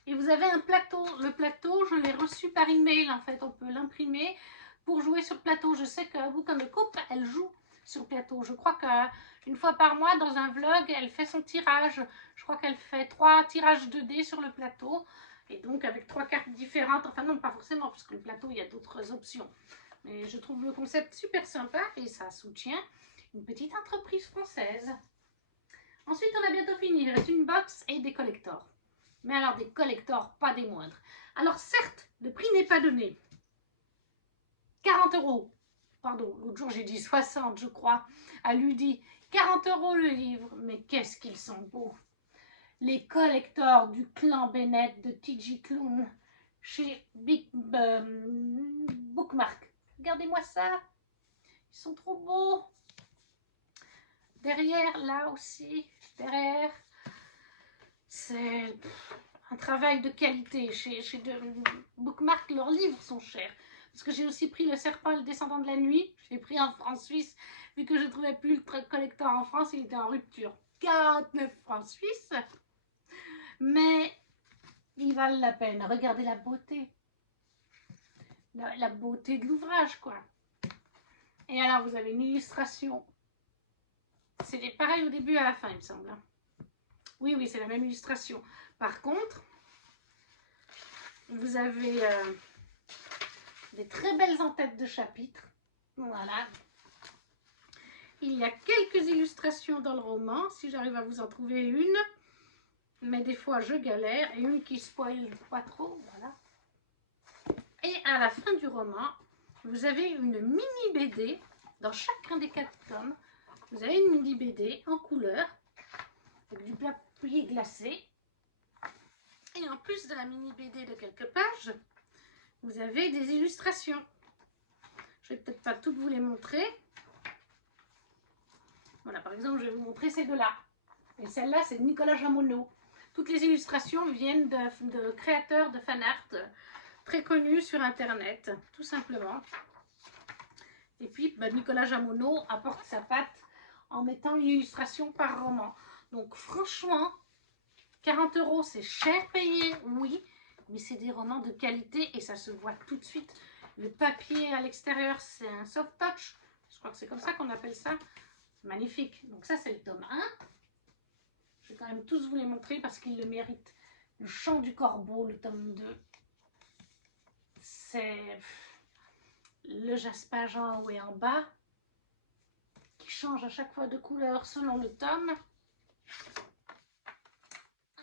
Et vous avez un plateau. Le plateau, je l'ai reçu par email, en fait. On peut l'imprimer pour jouer sur plateau. Je sais que Bocanecoop, elle joue sur plateau. Je crois qu'une fois par mois, dans un vlog, elle fait son tirage. Je crois qu'elle fait 3 tirages 2D sur le plateau. Et donc, avec 3 cartes différentes. Enfin, non, pas forcément, parce que le plateau, il y a d'autres options. Mais je trouve le concept super sympa et ça soutient une petite entreprise française. Ensuite, on a bientôt fini. Il reste une box et des collectors. Mais alors des collectors, pas des moindres. Alors certes, le prix n'est pas donné. 40 €. Pardon, l'autre jour j'ai dit 60, je crois. À Ludi, 40 € le livre. Mais qu'est-ce qu'ils sont beaux. Les collectors du clan Bennett de TG Clown chez Bookmark. Regardez-moi ça. Ils sont trop beaux. Derrière, là aussi, derrière, c'est un travail de qualité. Chez Bookmark, leurs livres sont chers. Parce que j'ai aussi pris Le Serpent et le Descendant de la Nuit. J'ai pris en francs suisses, vu que je ne trouvais plus le collector en France, il était en rupture. 49 francs suisses. Mais ils valent la peine. Regardez la beauté. La beauté de l'ouvrage, quoi. Et alors, vous avez une illustration. C'est pareil au début et à la fin, il me semble. Oui, oui, c'est la même illustration. Par contre, vous avez des très belles en-têtes de chapitres. Voilà. Il y a quelques illustrations dans le roman, si j'arrive à vous en trouver une. Mais des fois, je galère. Et une qui spoil pas trop. Voilà. Et à la fin du roman, vous avez une mini BD. Dans chacun des 4 tomes, vous avez une mini BD en couleur. Avec du papier glacé. Et en plus de la mini BD de quelques pages, vous avez des illustrations. Je vais peut-être pas toutes vous les montrer. Voilà, par exemple, je vais vous montrer ces 2-là. Et celle-là, c'est Nicolas Jamonneau. Toutes les illustrations viennent de créateurs de fanart très connu sur internet, tout simplement. Et puis Nicolas Jamono apporte sa patte en mettant une illustration par roman. Donc franchement, 40 € c'est cher payé, oui, mais c'est des romans de qualité et ça se voit tout de suite. Le papier à l'extérieur, c'est un soft touch, je crois que c'est comme ça qu'on appelle ça. Magnifique. Donc ça, c'est le tome 1. Je vais quand même tous vous les montrer parce qu'ils le méritent. Le chant du corbeau, le tome 2. C'est le jaspage en haut et en bas qui change à chaque fois de couleur selon le tome.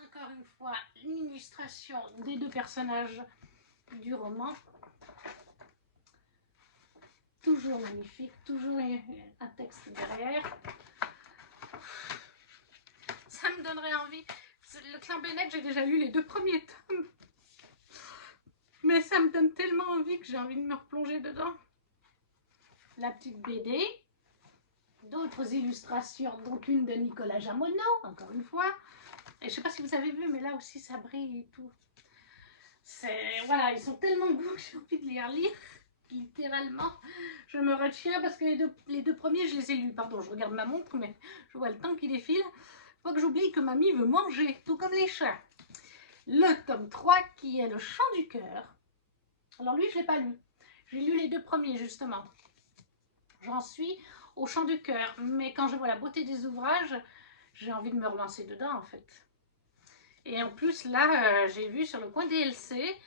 Encore une fois, une illustration des deux personnages du roman. Toujours magnifique, toujours un texte derrière. Ça me donnerait envie. Le clan Bennett, j'ai déjà lu les 2 premiers tomes. Mais ça me donne tellement envie que j'ai envie de me replonger dedans. La petite BD. D'autres illustrations, donc une de Nicolas Jamono, encore une fois. Et je ne sais pas si vous avez vu, mais là aussi ça brille et tout. Voilà, ils sont tellement beaux que j'ai envie de les relire. Littéralement, je me retiens parce que les deux premiers, je les ai lus. Pardon, je regarde ma montre, mais je vois le temps qui défile. Faut que j'oublie que mamie veut manger, tout comme les chats. Le tome 3, qui est le chant du cœur. Alors lui, je ne l'ai pas lu. J'ai lu les 2 premiers, justement. J'en suis au chant du cœur. Mais quand je vois la beauté des ouvrages, j'ai envie de me relancer dedans, en fait. Et en plus, là, j'ai vu sur le coin des LC,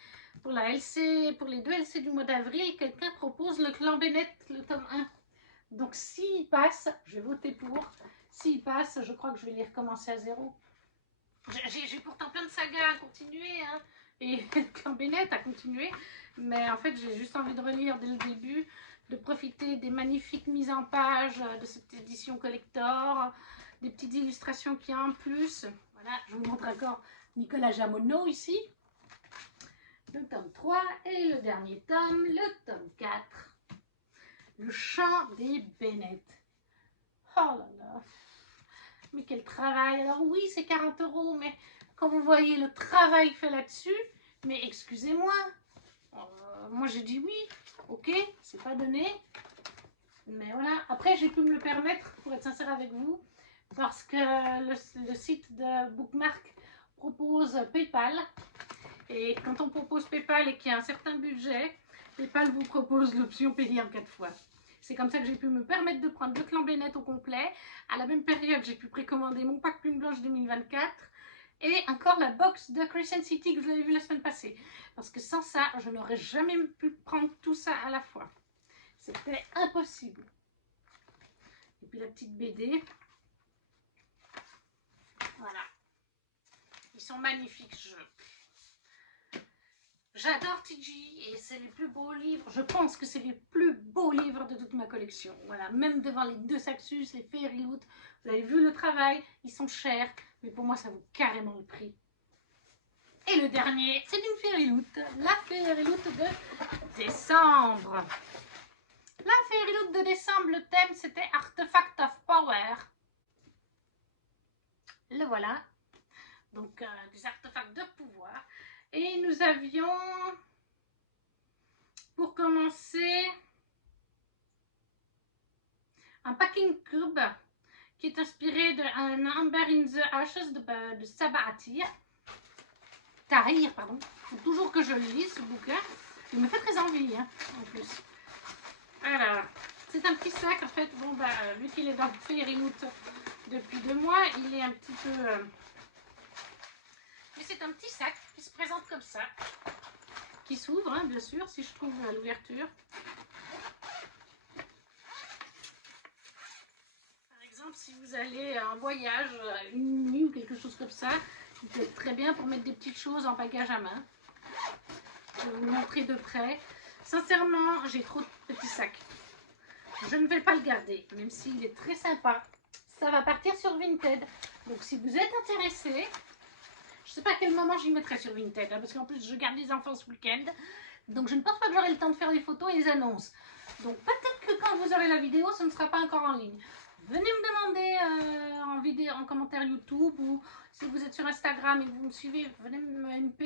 pour les 2 LC du mois d'avril, quelqu'un propose le clan Bennett, le tome 1. Donc s'il passe, je vais voter pour. S'il passe, je crois que je vais les recommencer à zéro. J'ai pourtant plein de sagas à continuer, hein, et le clan Bennett à continuer. Mais en fait, j'ai juste envie de relire dès le début, de profiter des magnifiques mises en page de cette édition collector, des petites illustrations qu'il y a en plus. Voilà, je vous montre encore Nicolas Jamono ici. Le tome 3 et le dernier tome, le tome 4. Le chant des Bennett. Oh là là. Mais quel travail. Alors oui, c'est 40 €, mais quand vous voyez le travail fait là-dessus, mais excusez-moi. Moi j'ai dit oui, ok, c'est pas donné. Mais voilà, après j'ai pu me le permettre, pour être sincère avec vous, parce que le site de Bookmark propose PayPal. Et quand on propose PayPal et qu'il y a un certain budget, PayPal vous propose l'option payer en 4 fois. C'est comme ça que j'ai pu me permettre de prendre le clan Bennett au complet. À la même période, j'ai pu précommander mon pack Plume Blanche 2024 et encore la box de Crescent City que vous avez vu la semaine passée. Parce que sans ça, je n'aurais jamais pu prendre tout ça à la fois. C'était impossible. Et puis la petite BD. Voilà. Ils sont magnifiques, ce jeu. J'adore TG et c'est les plus beaux livres. Je pense que c'est les plus beaux livres de toute ma collection. Voilà, même devant les 2 Saxus, les Fairyloot. Vous avez vu le travail, ils sont chers, mais pour moi ça vaut carrément le prix. Et le dernier, c'est une Fairyloot, la Fairyloot de décembre. La Fairyloot de décembre, le thème c'était Artifact of Power. Le voilà. Donc des artefacts de pouvoir. Et nous avions, pour commencer, un packing cube qui est inspiré d'un Amber in the Ashes de Sabaa Tahir, pardon. Il faut toujours que je le lise, ce bouquin. Il me fait très envie, hein, en plus. Alors, c'est un petit sac, en fait. Bon, vu qu'il est dans le Fairyloot depuis 2 mois, il est un petit peu... Mais c'est un petit sac qui se présente comme ça. Qui s'ouvre, hein, bien sûr, si je trouve l'ouverture. Par exemple, si vous allez en voyage, une nuit ou quelque chose comme ça, il peut être très bien pour mettre des petites choses en bagage à main. Je vais vous montrer de près. Sincèrement, j'ai trop de petits sacs. Je ne vais pas le garder, même s'il est très sympa. Ça va partir sur Vinted. Donc si vous êtes intéressé, je ne sais pas à quel moment j'y mettrai sur Vinted, hein, parce qu'en plus je garde les enfants ce week-end. Donc je ne pense pas que j'aurai le temps de faire les photos et les annonces. Donc peut-être que quand vous aurez la vidéo, ce ne sera pas encore en ligne. Venez me demander en commentaire YouTube, ou si vous êtes sur Instagram et que vous me suivez, venez me MP.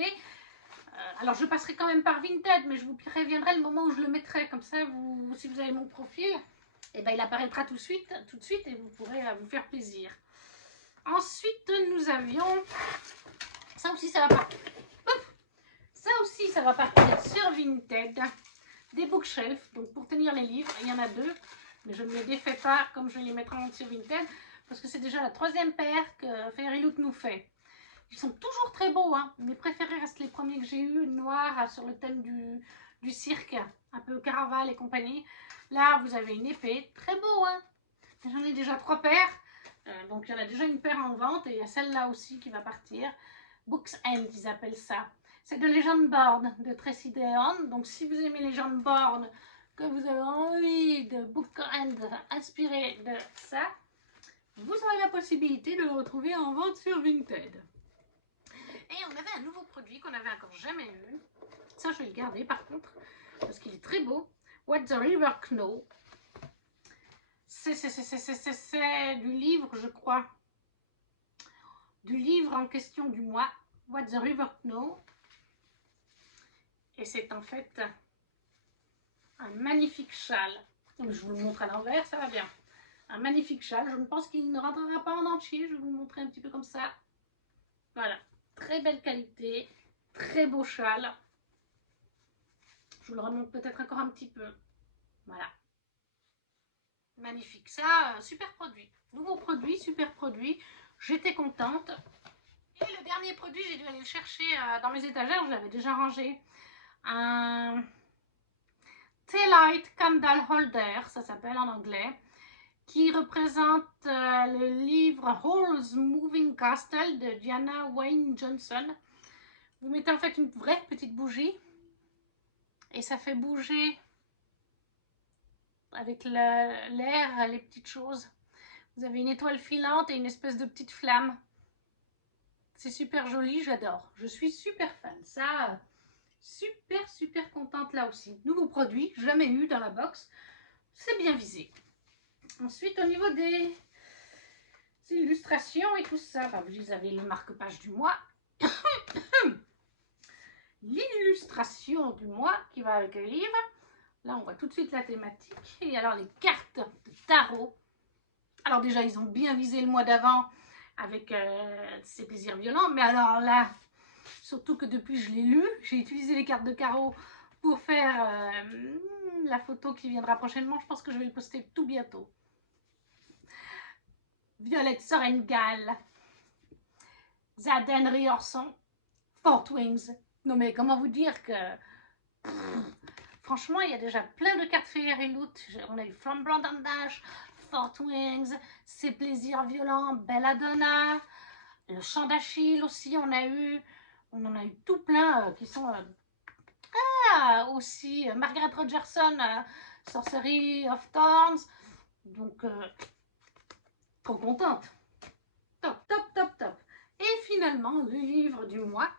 alors je passerai quand même par Vinted, mais je vous préviendrai le moment où je le mettrai. Comme ça, si vous avez mon profil, et ben, il apparaîtra tout de suite et vous pourrez vous faire plaisir. Ensuite, nous avions... Ça aussi, ça va partir. Ça aussi, ça va partir sur Vinted. Des bookshelves, donc pour tenir les livres. Il y en a 2, mais je ne les défais pas comme je les mettrai sur Vinted, parce que c'est déjà la 3e paire que Fairyloot nous fait. Ils sont toujours très beaux, hein. Mes préférés restent les premiers que j'ai eus, noirs, sur le thème du cirque, un peu Caraval et compagnie. Là, vous avez une épée, très beau, hein. J'en ai déjà 3 paires, donc il y en a déjà une paire en vente, et il y a celle-là aussi qui va partir. Books End, ils appellent ça. C'est de Legend Born de Tracy Deorn. Donc si vous aimez Legend Born, que vous avez envie de Book End inspiré de ça, vous aurez la possibilité de le retrouver en vente sur Vinted. Et on avait un nouveau produit qu'on n'avait encore jamais eu. Ça, je vais le garder par contre, parce qu'il est très beau. What the River Knows. C'est du livre, je crois. Du livre en question du mois. What the River Knows. Et c'est en fait un magnifique châle. Je vous le montre à l'envers, ça va bien. Un magnifique châle. Je ne pense qu'il ne rentrera pas en entier. Je vais vous le montrer un petit peu comme ça. Voilà. Très belle qualité. Très beau châle. Je vous le remonte peut-être encore un petit peu. Voilà. Magnifique. Ça, super produit. Nouveau produit, super produit. J'étais contente. Et le dernier produit, j'ai dû aller le chercher dans mes étagères. Je l'avais déjà rangé. Un Tea Light Candle Holder, ça s'appelle en anglais, qui représente le livre Hall's Moving Castle de Diana Wynne Johnson. Vous mettez en fait une vraie petite bougie et ça fait bouger avec l'air les petites choses. Vous avez une étoile filante et une espèce de petite flamme. C'est super joli, j'adore. Je suis super fan. Ça, super contente là aussi. Nouveau produit, jamais eu dans la box. C'est bien visé. Ensuite, au niveau des illustrations et tout ça, bah, vous avez le marque-page du mois. L'illustration du mois qui va avec le livre. Là, on voit tout de suite la thématique. Et alors, les cartes de tarot. Alors déjà, ils ont bien visé le mois d'avant avec ces plaisirs violents. Mais alors là, surtout que depuis je l'ai lu, j'ai utilisé les cartes de tarot pour faire la photo qui viendra prochainement. Je pense que je vais le poster tout bientôt. Violette Sorrengal, Zaden Riorson, Fort Wings. Non mais comment vous dire que... franchement, il y a déjà plein de cartes Fairyloot. On a eu Flambant d'Andache, Fort Wings, Ses plaisirs violents, Belladonna, le chant d'Achille aussi, on en a eu tout plein qui sont... aussi Margaret Rogerson, Sorcery of Thorns. Donc, trop contente. Top. Et finalement, le livre du mois,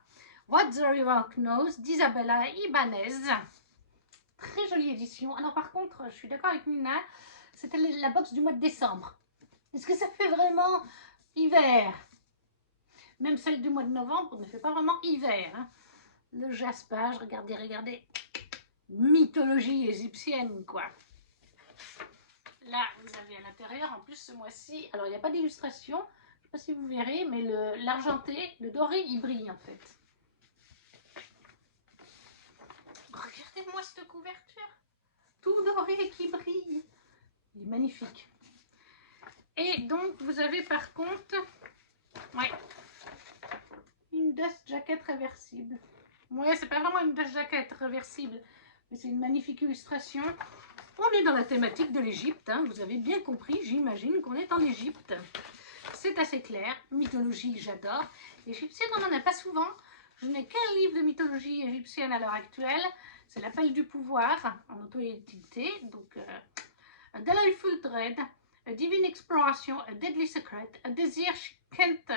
What the River Knows d'Isabella Ibanez. Très jolie édition. Alors par contre, je suis d'accord avec Nina, c'était la box du mois de décembre. Est-ce que ça fait vraiment hiver? Même celle du mois de novembre ne fait pas vraiment hiver. Hein. Le jaspage, regardez. Mythologie égyptienne, quoi. Là, vous avez à l'intérieur, en plus, ce mois-ci, alors il n'y a pas d'illustration, je ne sais pas si vous verrez, mais l'argenté, le doré, il brille, en fait. Regardez-moi cette couverture. Tout doré qui brille. Il est magnifique. Et donc, vous avez par contre, une dust jacket réversible. Ouais, c'est pas vraiment une dust jacket réversible, mais c'est une magnifique illustration. On est dans la thématique de l'Égypte, hein, vous avez bien compris, j'imagine qu'on est en Égypte. C'est assez clair, mythologie, j'adore. Égyptienne, on n'en a pas souvent. Je n'ai qu'un livre de mythologie égyptienne à l'heure actuelle. C'est L'Appel du pouvoir, en auto-édité. Donc, A Delightful Dread, A Divine Exploration, A Deadly Secret, A Desire She Can't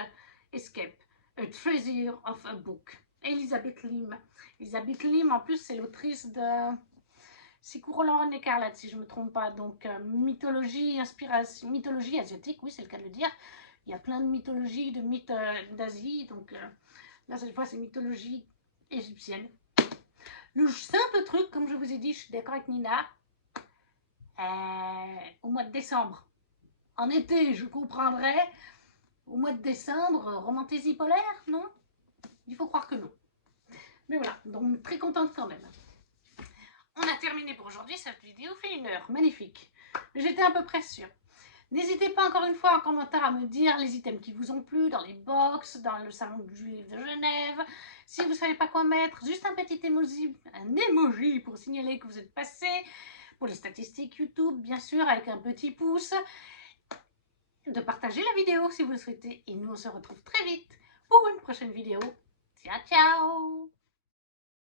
Escape, A Treasure of a Book. Elizabeth Lim. Elizabeth Lim, en plus, c'est l'autrice de... C'est Couronne écarlate, si je ne me trompe pas. Donc, mythologie, inspiration, mythologie asiatique, oui, c'est le cas de le dire. Il y a plein de mythologies, de mythes d'Asie. Donc, là, cette fois, c'est mythologie égyptienne. Le simple truc, comme je vous ai dit, je suis d'accord avec Nina, au mois de décembre. En été, je comprendrais. Au mois de décembre, romantaisie polaire, non? Il faut croire que non. Mais voilà, donc très contente quand même. On a terminé pour aujourd'hui, cette vidéo fait 1 heure, magnifique. J'étais à peu près sûre. N'hésitez pas encore une fois en commentaire à me dire les items qui vous ont plu dans les box, dans le salon du livre de Genève. Si vous ne savez pas quoi mettre, juste un petit emoji, pour signaler que vous êtes passé. Pour les statistiques YouTube, bien sûr, avec un petit pouce. De partager la vidéo si vous le souhaitez. Et nous, on se retrouve très vite pour une prochaine vidéo. Ciao, ciao!